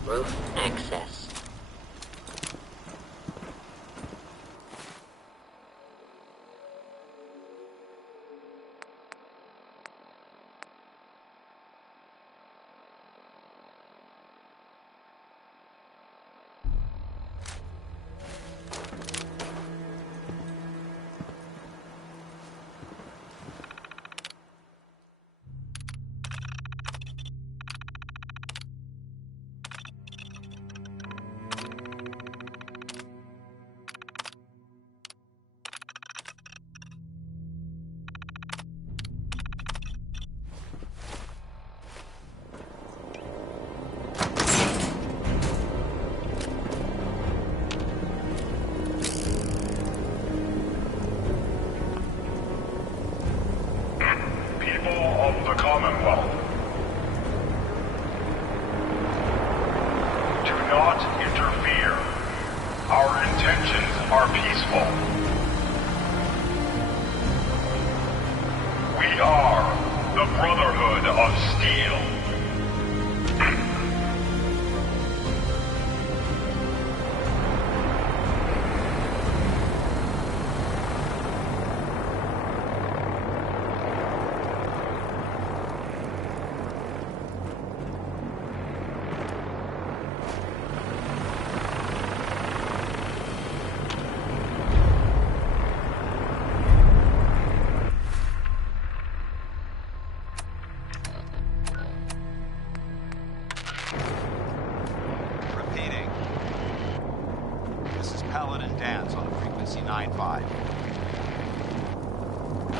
Roof access.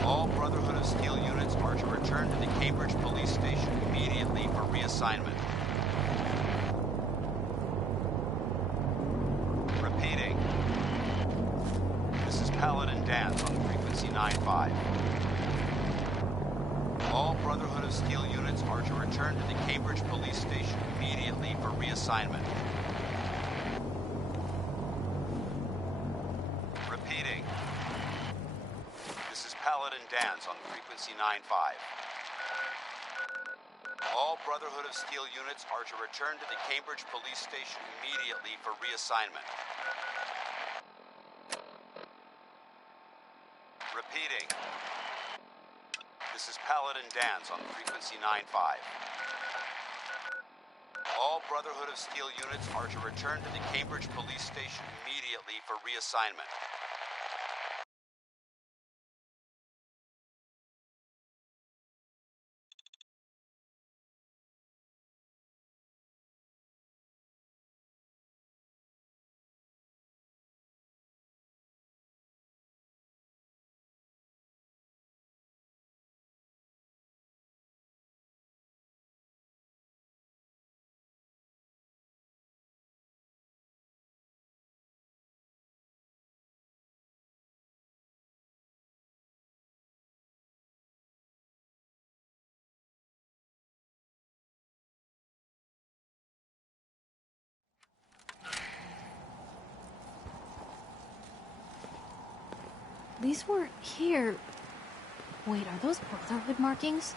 All Brotherhood of Steel units are to return to the Cambridge Police Station immediately for reassignment. Repeating. This is Paladin Dance on frequency 9-5. All Brotherhood of Steel units are to return to the Cambridge Police Station immediately for reassignment. Repeating. This is Paladin Dance on frequency 9-5. All Brotherhood of Steel units are to return to the Cambridge Police Station immediately for reassignment. Repeating. This is Paladin Dance on frequency 9-5. All Brotherhood of Steel units are to return to the Cambridge Police Station immediately for reassignment. These weren't here. Wait, are those Brotherhood markings?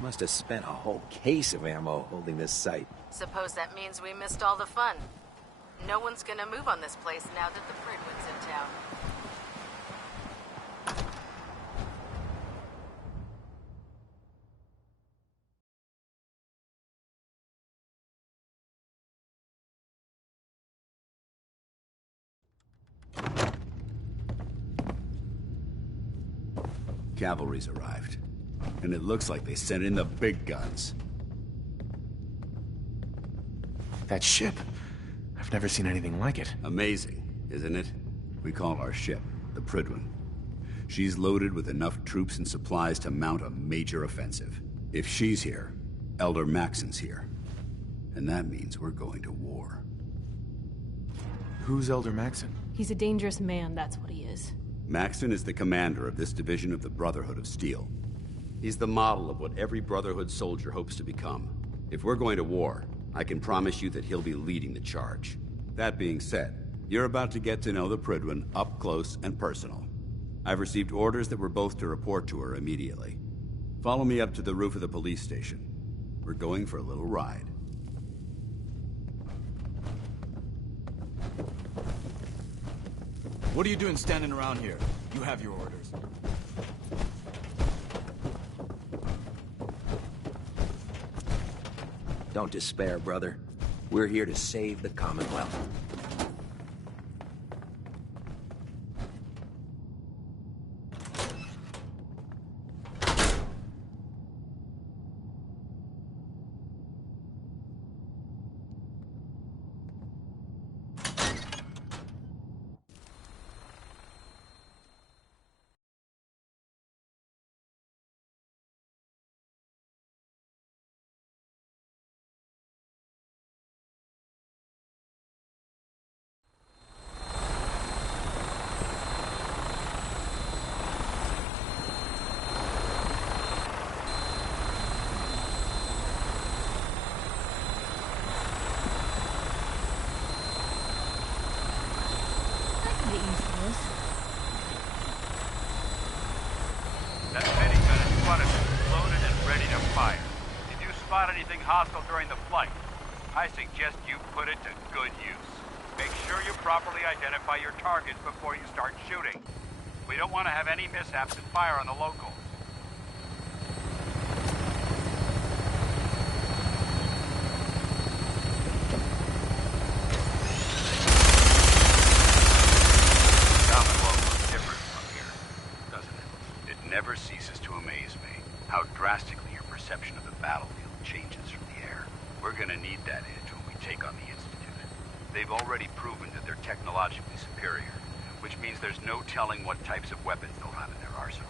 Must have spent a whole case of ammo holding this site. Suppose that means we missed all the fun. No one's gonna move on this place now that the Pridwin's in town. Cavalry's arrived. And it looks like they sent in the big guns. That ship. I've never seen anything like it. Amazing, isn't it? We call our ship the Pridwin. She's loaded with enough troops and supplies to mount a major offensive. If she's here, Elder Maxon's here. And that means we're going to war. Who's Elder Maxon? He's a dangerous man, that's what he is. Maxon is the commander of this division of the Brotherhood of Steel. He's the model of what every Brotherhood soldier hopes to become. If we're going to war, I can promise you that he'll be leading the charge. That being said, you're about to get to know the Pridwin up close and personal. I've received orders that we're both to report to her immediately. Follow me up to the roof of the police station. We're going for a little ride. What are you doing standing around here? You have your orders. Don't despair, brother. We're here to save the Commonwealth. That minigun in front of you is loaded and ready to fire. If you spot anything hostile during the flight, I suggest you put it to good use. Make sure you properly identify your targets before you start shooting. We don't want to have any mishaps and fire on the locals. Never ceases to amaze me how drastically your perception of the battlefield changes from the air. We're gonna need that edge when we take on the Institute. They've already proven that they're technologically superior, which means there's no telling what types of weapons they'll have in their arsenal.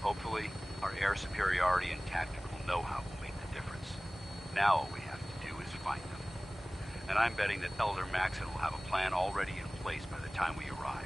Hopefully, our air superiority and tactical know-how will make the difference. Now all we have to do is find them. And I'm betting that Elder Maxon will have a plan already in place by the time we arrive.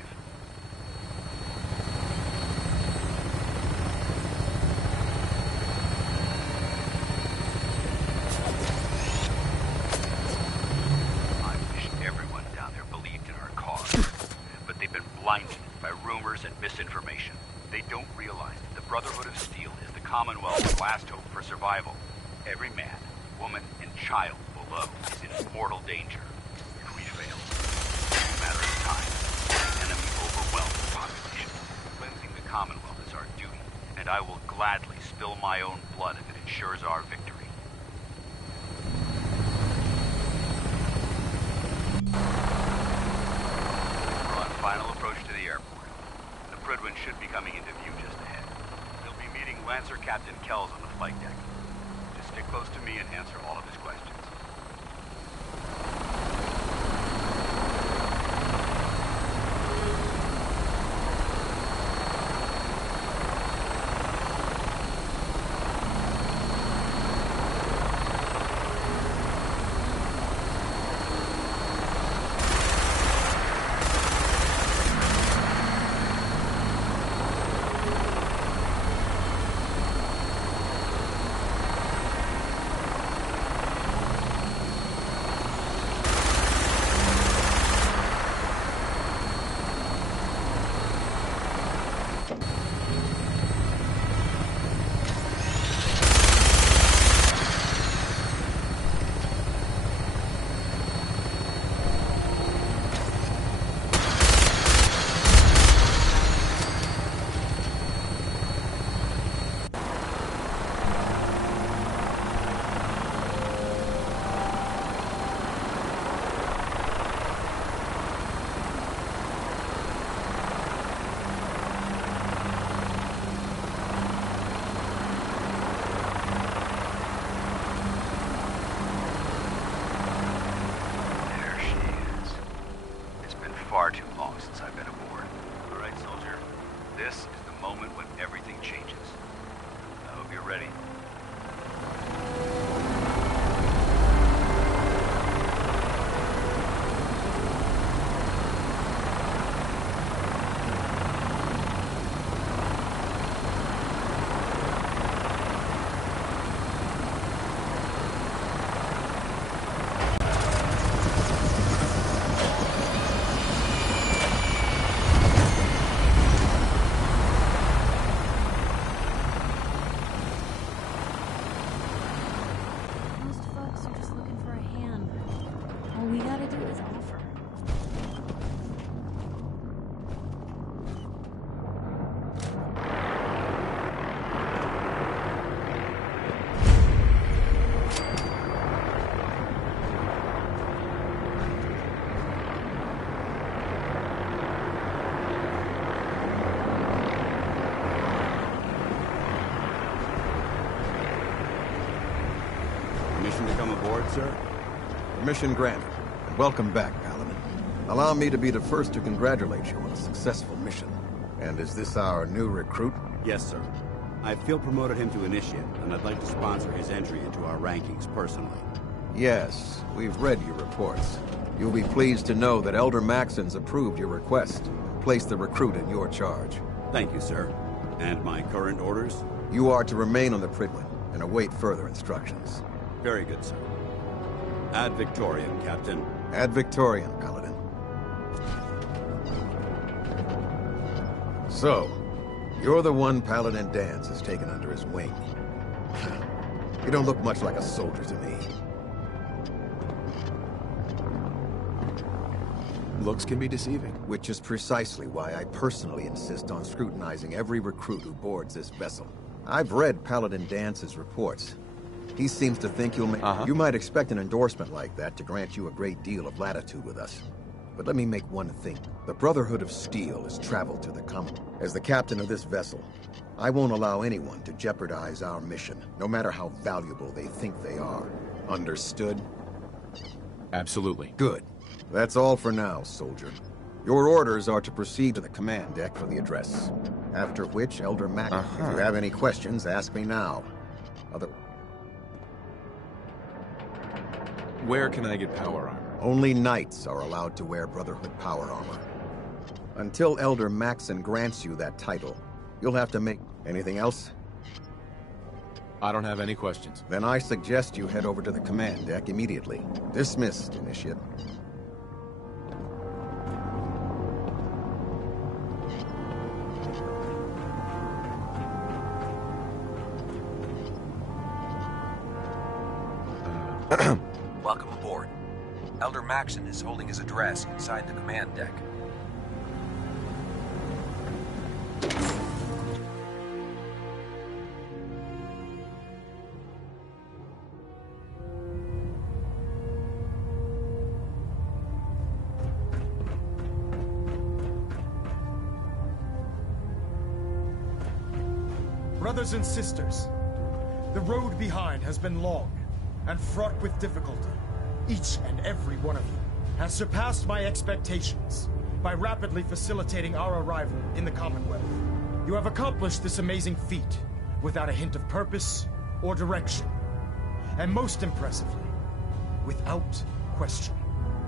rumors and misinformation. They don't realize that the Brotherhood of Steel is the Commonwealth's last hope for survival. Every man, woman, and child below is in mortal danger. If we fail, it's a matter of time. The enemy overwhelms the population. Cleansing the Commonwealth is our duty, and I will gladly spill my own blood if it ensures our victory. We're on final approach to the airport. The Prydwen should be coming into view just ahead. They'll be meeting Lancer Captain Kells on the flight deck. Just stick close to me and answer all of his questions. Far too long since I've been aboard. All right, soldier. This is the moment when everything changes. I hope you're ready. To come aboard, sir? Permission granted. And welcome back, Paladin. Allow me to be the first to congratulate you on a successful mission. And is this our new recruit? Yes, sir. I feel promoted him to initiate, and I'd like to sponsor his entry into our rankings personally. Yes, we've read your reports. You'll be pleased to know that Elder Maxon's approved your request and placed the recruit in your charge. Thank you, sir. And my current orders? You are to remain on the Prydwen and await further instructions. Very good, sir. Ad Victoriam, Captain. Ad Victoriam, Paladin. So, you're the one Paladin Danse has taken under his wing. You don't look much like a soldier to me. Looks can be deceiving. Which is precisely why I personally insist on scrutinizing every recruit who boards this vessel. I've read Paladin Dance's reports. He seems to think you'll make... You might expect an endorsement like that to grant you a great deal of latitude with us. But let me make one thing. The Brotherhood of Steel has traveled to the Common. As the captain of this vessel, I won't allow anyone to jeopardize our mission, no matter how valuable they think they are. Understood? Absolutely. Good. That's all for now, soldier. Your orders are to proceed to the command deck for the address. After which, Elder Mac, if you have any questions, ask me now. Where can I get power armor? Only knights are allowed to wear Brotherhood power armor. Until Elder Maxon grants you that title, you'll have to make... Anything else? I don't have any questions. Then I suggest you head over to the command deck immediately. Dismissed, Initiate. Welcome aboard. Elder Maxon is holding his address inside the command deck. Brothers and sisters, the road behind has been long and fraught with difficulty. Each and every one of you has surpassed my expectations by rapidly facilitating our arrival in the Commonwealth. You have accomplished this amazing feat without a hint of purpose or direction. And most impressively, without question.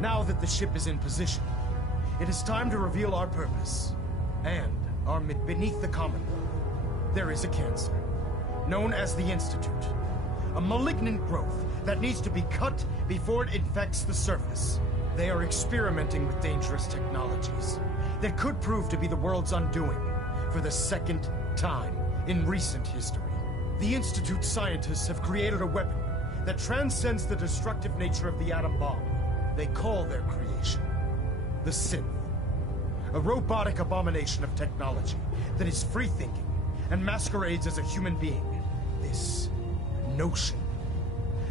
Now that the ship is in position, it is time to reveal our purpose and our beneath the Commonwealth. There is a cancer, known as the Institute. A malignant growth that needs to be cut before it infects the surface. They are experimenting with dangerous technologies that could prove to be the world's undoing for the second time in recent history. The Institute scientists have created a weapon that transcends the destructive nature of the atom bomb. They call their creation the Synth. A robotic abomination of technology that is free-thinking and masquerades as a human being. This notion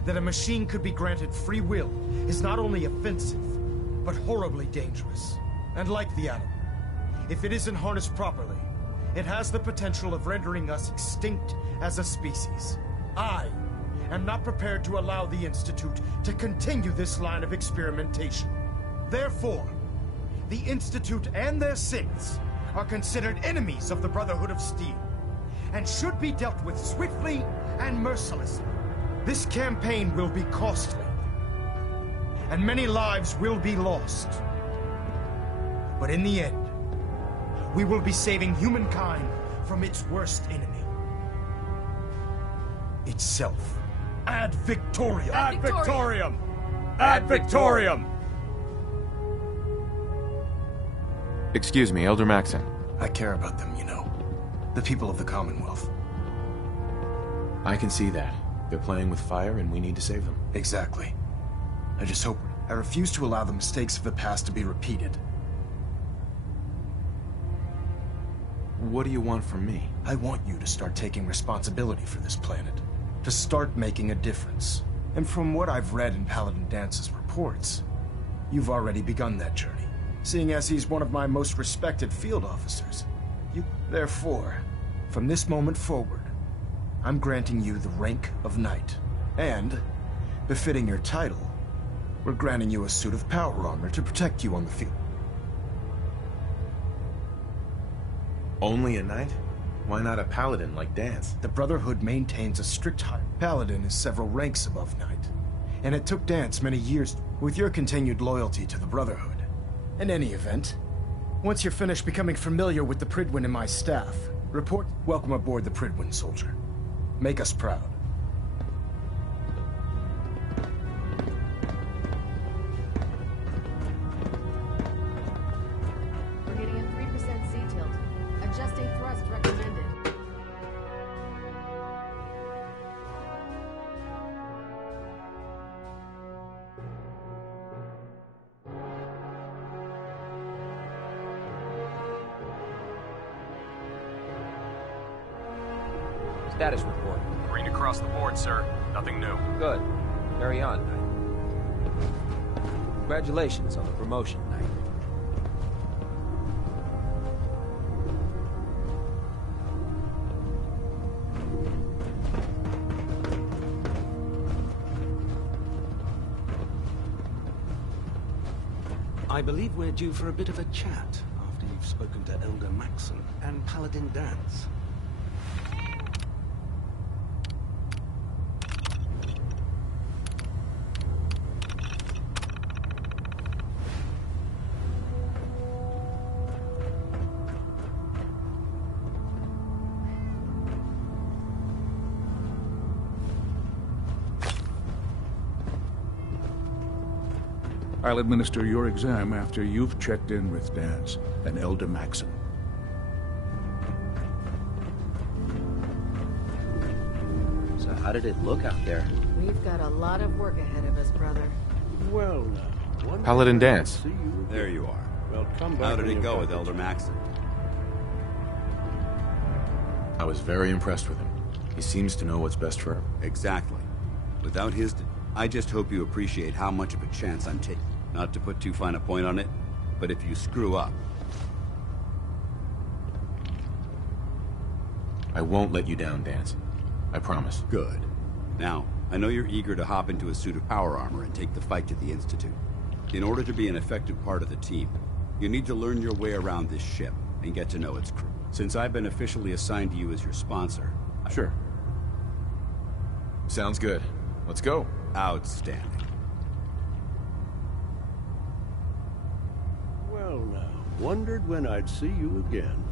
that a machine could be granted free will is not only offensive, but horribly dangerous. And like the atom, if it isn't harnessed properly, it has the potential of rendering us extinct as a species. I am not prepared to allow the Institute to continue this line of experimentation. Therefore, the Institute and their synths are considered enemies of the Brotherhood of Steel, and should be dealt with swiftly and mercilessly. This campaign will be costly, and many lives will be lost. But in the end, we will be saving humankind from its worst enemy. Itself. Ad Victoriam! Ad Victoriam! Ad Victoriam! Excuse me, Elder Maxon. I care about them, you know. The people of the Commonwealth. I can see that. They're playing with fire and we need to save them. Exactly. I refuse to allow the mistakes of the past to be repeated. What do you want from me? I want you to start taking responsibility for this planet. To start making a difference. And from what I've read in Paladin Dance's reports, you've already begun that journey, seeing as he's one of my most respected field officers. Therefore, from this moment forward, I'm granting you the rank of Knight. And, befitting your title, we're granting you a suit of power armor to protect you on the field. Only a knight? Why not a paladin like Dance? The Brotherhood maintains a strict hierarchy. Paladin is several ranks above Knight, and it took Dance many years with your continued loyalty to the Brotherhood. In any event, once you're finished becoming familiar with the Pridwin and my staff, report. Welcome aboard the Pridwin, soldier. Make us proud. We're getting a 3% sea tilt. Adjusting thrust recommended. Status report. Green across the board, sir. Nothing new. Good. Carry on, Knight. Congratulations on the promotion, Knight. I believe we're due for a bit of a chat after you've spoken to Elder Maxon and Paladin Dance. I'll administer your exam after you've checked in with Dance and Elder Maxon. How did it look out there? We've got a lot of work ahead of us, brother. Well, now. Paladin dance. There you are. Well, come back. How did it go with Elder Maxon? I was very impressed with him. He seems to know what's best for him. Exactly. Without his... I just hope you appreciate how much of a chance I'm taking. Not to put too fine a point on it, but if you screw up... I won't let you down, Dance. I promise. Good. Now, I know you're eager to hop into a suit of power armor and take the fight to the Institute. In order to be an effective part of the team, you need to learn your way around this ship and get to know its crew. Since I've been officially assigned to you as your sponsor... Sure. Sounds good. Let's go. Outstanding. Well, now. Wondered when I'd see you again.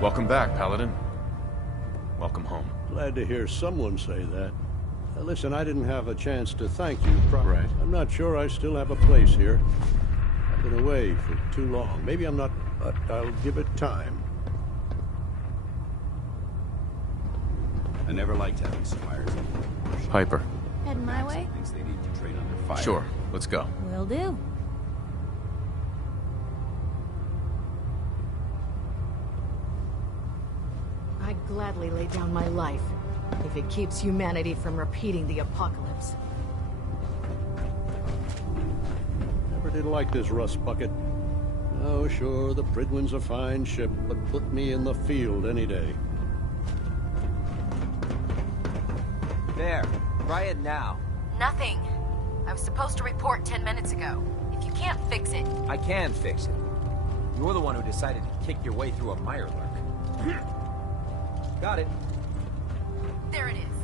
Welcome back, Paladin. Welcome home. Glad to hear someone say that. Listen, I didn't have a chance to thank you. Right. I'm not sure I still have a place here. I've been away for too long. Maybe I'm not, but I'll give it time. I never liked having squires. Piper. Heading my way? Thinks they need to train under fire. Sure. Let's go. Will do. I'd gladly lay down my life if it keeps humanity from repeating the apocalypse. Never did like this rust bucket. Oh, sure, the Pridwin's a fine ship, but put me in the field any day. There. Try it now. Nothing. I was supposed to report 10 minutes ago. If you can't fix it... I can fix it. You're the one who decided to kick your way through a mirelurk. Got it. There it is.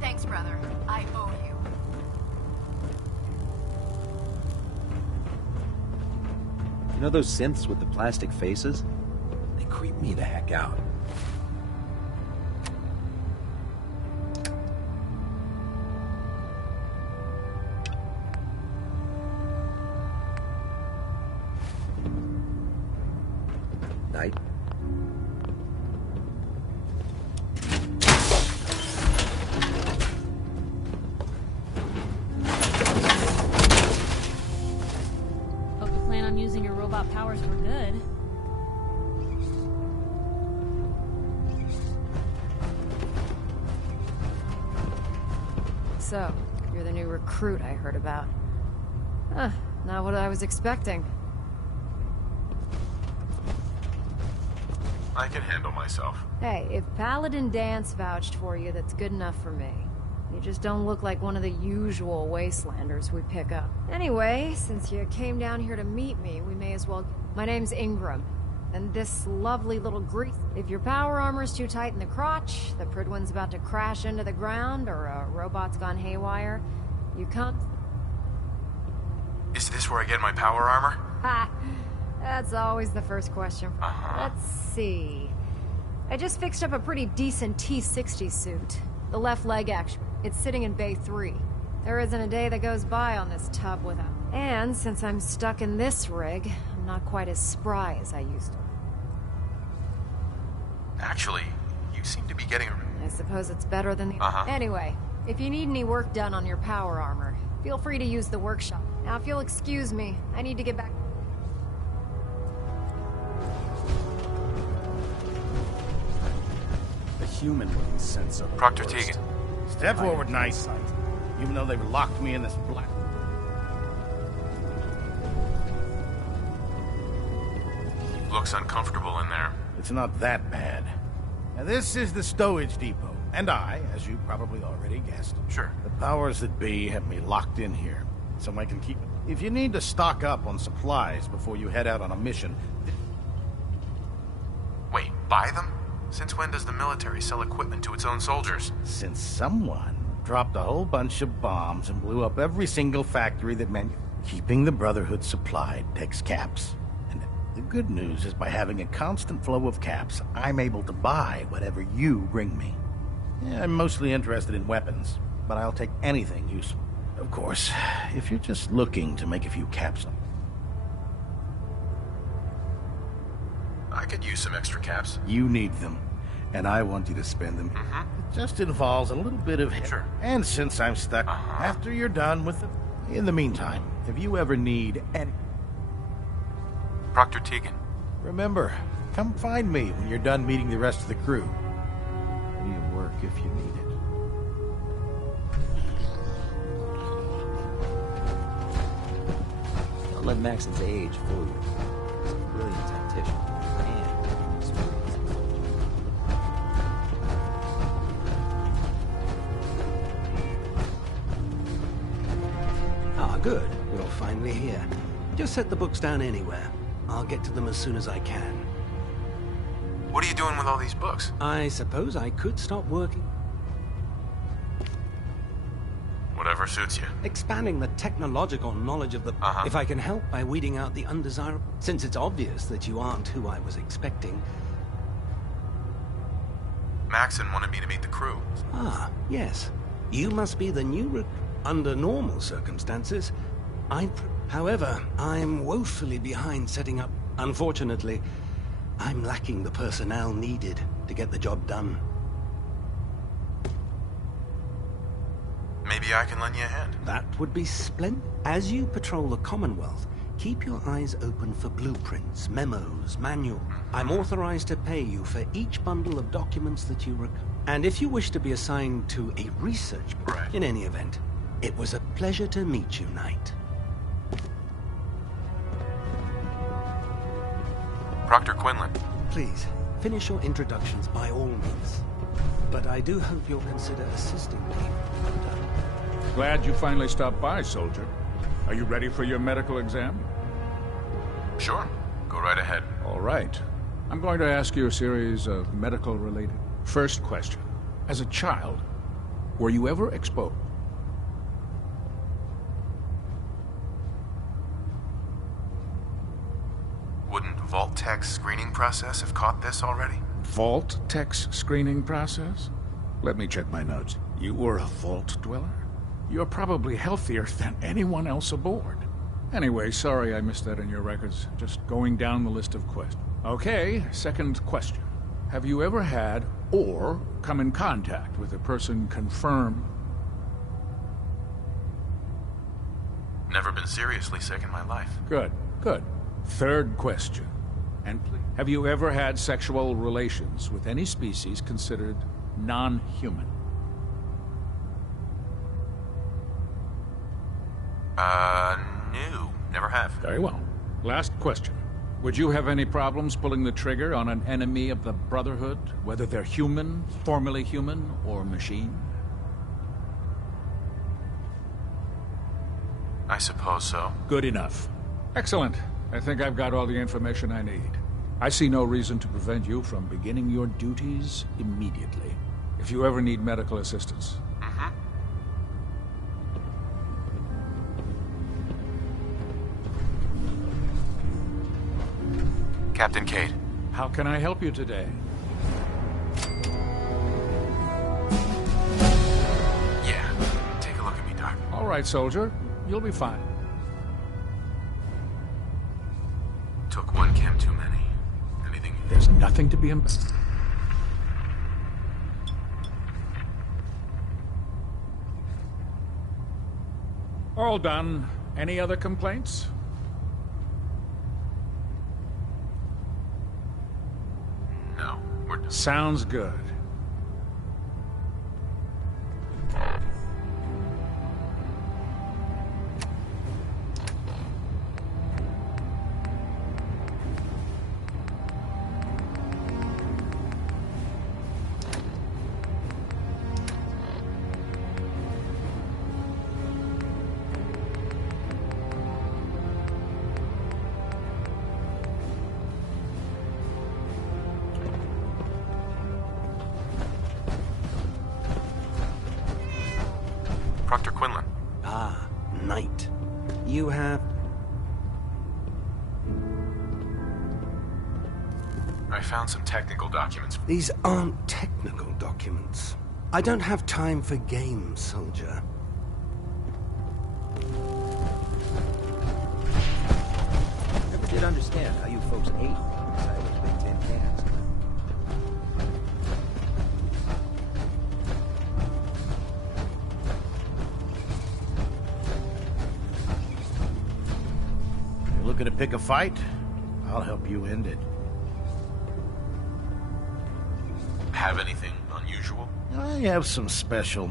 Thanks, brother. I owe you. You know those synths with the plastic faces? They creep me the heck out. Night. Hope you plan on using your robot powers for good. So, you're the new recruit I heard about. Huh, not what I was expecting. I can handle myself. Hey, if Paladin Dance vouched for you, that's good enough for me. You just don't look like one of the usual wastelanders we pick up. Anyway, since you came down here to meet me, we may as well... My name's Ingram, and this lovely little grease... If your power armor's too tight in the crotch, the Pridwin's about to crash into the ground, or a robot's gone haywire, you come... Is this where I get my power armor? Ha! That's always the first question. Let's see. I just fixed up a pretty decent T-60 suit. The left leg action. It's sitting in Bay 3. There isn't a day that goes by on this tub without... And since I'm stuck in this rig, I'm not quite as spry as I used to. Actually, you seem to be getting... I suppose it's better than the... Anyway, if you need any work done on your power armor, feel free to use the workshop. Now, if you'll excuse me, I need to get back... Human-looking sense of Proctor Teagan. Step forward, nice. Even though they've locked me in this black... Looks uncomfortable in there. It's not that bad. Now, this is the stowage depot, and I, as you probably already guessed... Sure. The powers that be have me locked in here, so I can keep... If you need to stock up on supplies before you head out on a mission... Wait, buy them? Since when does the military sell equipment to its own soldiers? Since someone dropped a whole bunch of bombs and blew up every single factory that keeping the Brotherhood supplied takes caps. And the good news is by having a constant flow of caps, I'm able to buy whatever you bring me. Yeah, I'm mostly interested in weapons, but I'll take anything useful. Of course, if you're just looking to make a few caps... I could use some extra caps. You need them, and I want you to spend them. It just involves a little bit of... Sure. And since I'm stuck, after you're done with it... In the meantime, if you ever need any... Proctor Tegan. Remember, come find me when you're done meeting the rest of the crew. Plenty of work if you need it. Don't let Maxon's age fool you. He's a brilliant tactician and experienced. Ah, good. You're finally here. Just set the books down anywhere. I'll get to them as soon as I can. What are you doing with all these books? I suppose I could stop working. Whatever suits you. Expanding the technological knowledge of the... If I can help by weeding out the undesirable... Since it's obvious that you aren't who I was expecting... Maxon wanted me to meet the crew. Ah, yes. You must be the new under normal circumstances, However, I'm woefully behind setting up... Unfortunately, I'm lacking the personnel needed to get the job done. Maybe I can lend you a hand. That would be splendid. As you patrol the Commonwealth, keep your eyes open for blueprints, memos, manuals. I'm authorized to pay you for each bundle of documents that you recover. And if you wish to be assigned to a research... Right. In any event, it was a pleasure to meet you, Knight. Proctor Quinlan. Please, finish your introductions by all means. But I do hope you'll consider assisting me. Glad you finally stopped by, soldier. Are you ready for your medical exam? Sure. Go right ahead. All right. I'm going to ask you a series of medical-related... First question. As a child, were you ever exposed? Wouldn't Vault Tech's screening process have caught this already? Vault Tech's screening process? Let me check my notes. You were a vault dweller? You're probably healthier than anyone else aboard. Anyway, sorry I missed that in your records. Just going down the list of questions. Okay, second question. Have you ever had or come in contact with a person confirmed? Never been seriously sick in my life. Good, good. Third question. And please, have you ever had sexual relations with any species considered non-human? No. Never have. Very well. Last question. Would you have any problems pulling the trigger on an enemy of the Brotherhood, whether they're human, formerly human, or machine? I suppose so. Good enough. Excellent. I think I've got all the information I need. I see no reason to prevent you from beginning your duties immediately. If you ever need medical assistance. Captain Cade. How can I help you today? Yeah. Take a look at me, Doc. All right, soldier. You'll be fine. Took one chem too many. Anything? There's nothing to be All done. Any other complaints? No, we're done. Sounds good. Proctor Quinlan. Ah, Knight. You have... I found some technical documents. These aren't technical documents. I don't have time for games, soldier. Never did understand how you folks ate things. I was maintained dance. You're looking to pick a fight? I'll help you end it. Have anything unusual? I have some special,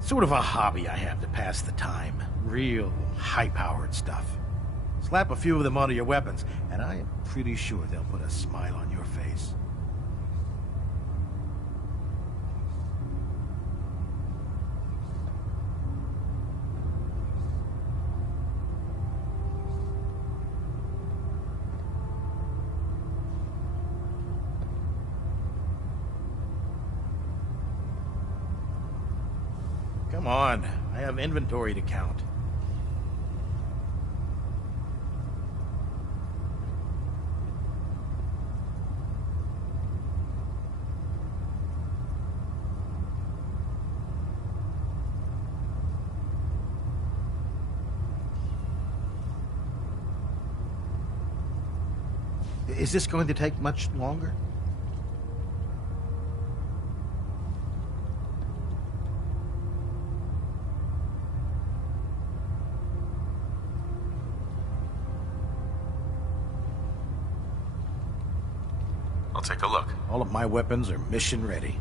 sort of a hobby I have to pass the time. Real high-powered stuff. Slap a few of them onto your weapons, and I am pretty sure they'll put a smile on your face. Come on, I have inventory to count. Is this going to take much longer? I'll take a look. All of my weapons are mission ready.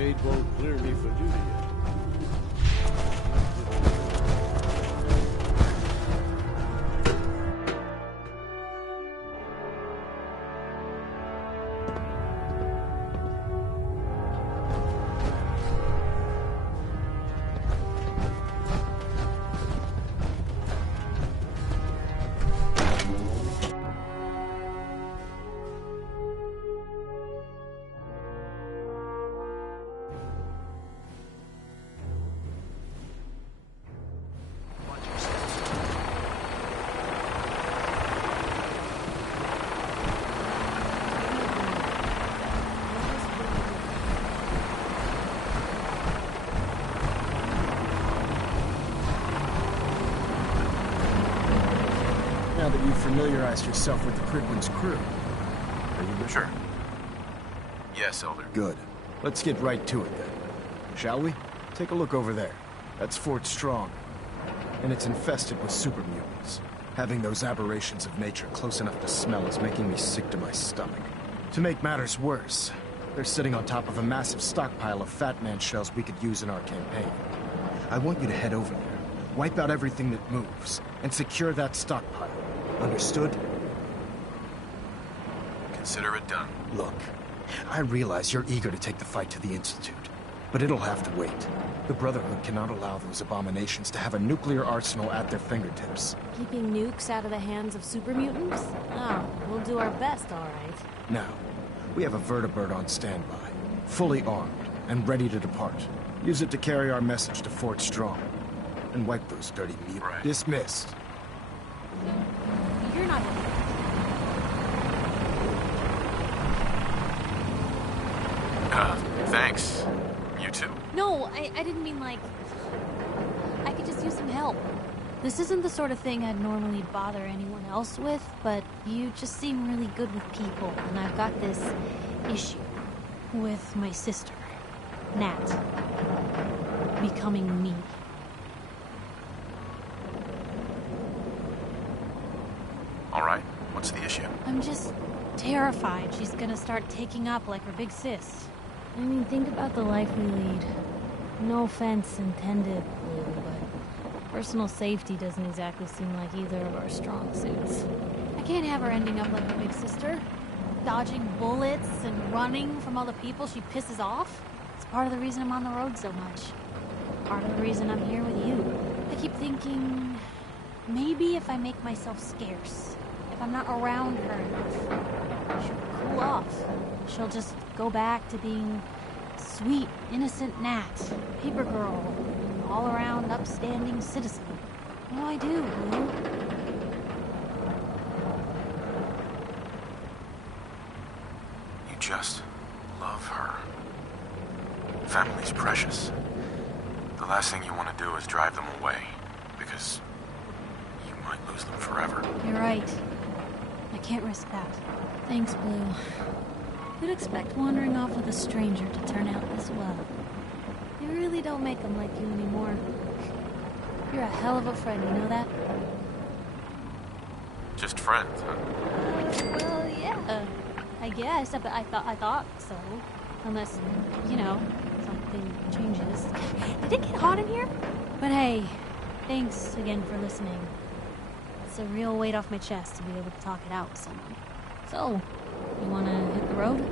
Cade won't clear me for duty yet. Now that you've familiarized yourself with the Pridwin's crew, are you ready? Sure. Yes, Elder. Good. Let's get right to it then. Shall we? Take a look over there. That's Fort Strong. And it's infested with super mutants. Having those aberrations of nature close enough to smell is making me sick to my stomach. To make matters worse, they're sitting on top of a massive stockpile of Fat Man shells we could use in our campaign. I want you to head over there, wipe out everything that moves, and secure that stockpile. Understood? Consider it done. Look, I realize you're eager to take the fight to the Institute, but it'll have to wait. The Brotherhood cannot allow those abominations to have a nuclear arsenal at their fingertips. Keeping nukes out of the hands of super mutants? Oh, we'll do our best, all right. Now, we have a vertibird on standby, fully armed and ready to depart. Use it to carry our message to Fort Strong and wipe those dirty mutants. Right. Dismissed. You're not... Thanks. You too. No, I didn't mean like... I could just use some help. This isn't the sort of thing I'd normally bother anyone else with, but you just seem really good with people, and I've got this issue with my sister, Nat, becoming me. All right, what's the issue? I'm just terrified she's gonna start taking up like her big sis. I mean, think about the life we lead. No offense intended, Blue, but personal safety doesn't exactly seem like either of our strong suits. I can't have her ending up like her big sister, dodging bullets and running from all the people she pisses off. It's part of the reason I'm on the road so much. Part of the reason I'm here with you. I keep thinking, maybe if I make myself scarce, if I'm not around her enough, she'll cool off. She'll just go back to being sweet, innocent Nat, paper girl, all-around upstanding citizen. What do I do, Blue? You just love her. Family's precious. The last thing you want to do is drive them away, because you might lose them forever. You're right. I can't risk that. Thanks, Blue. Who'd expect wandering off with a stranger to turn out this well? You really don't make them like you anymore. You're a hell of a friend, you know that? Just friends, huh? Well, yeah. I guess. But I thought so. Unless, you know, something changes. Did it get hot in here? But hey, thanks again for listening. It's a real weight off my chest to be able to talk it out with someone. So, you wanna hit the road?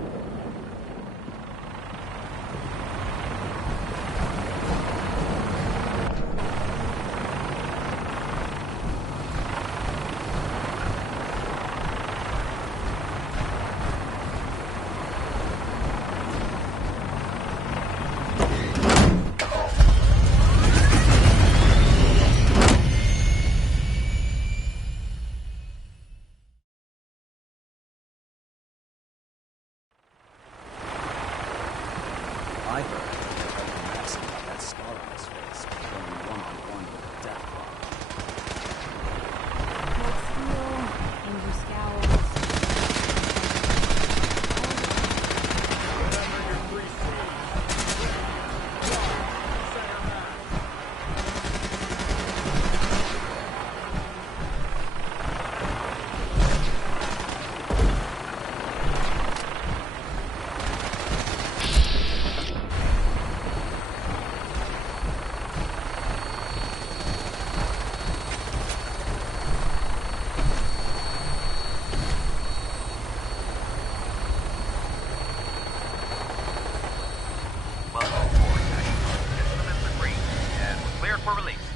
I heard that Max got that scar on his face when we one-on-one with the death bomb. Angry scowls. Cleared for release.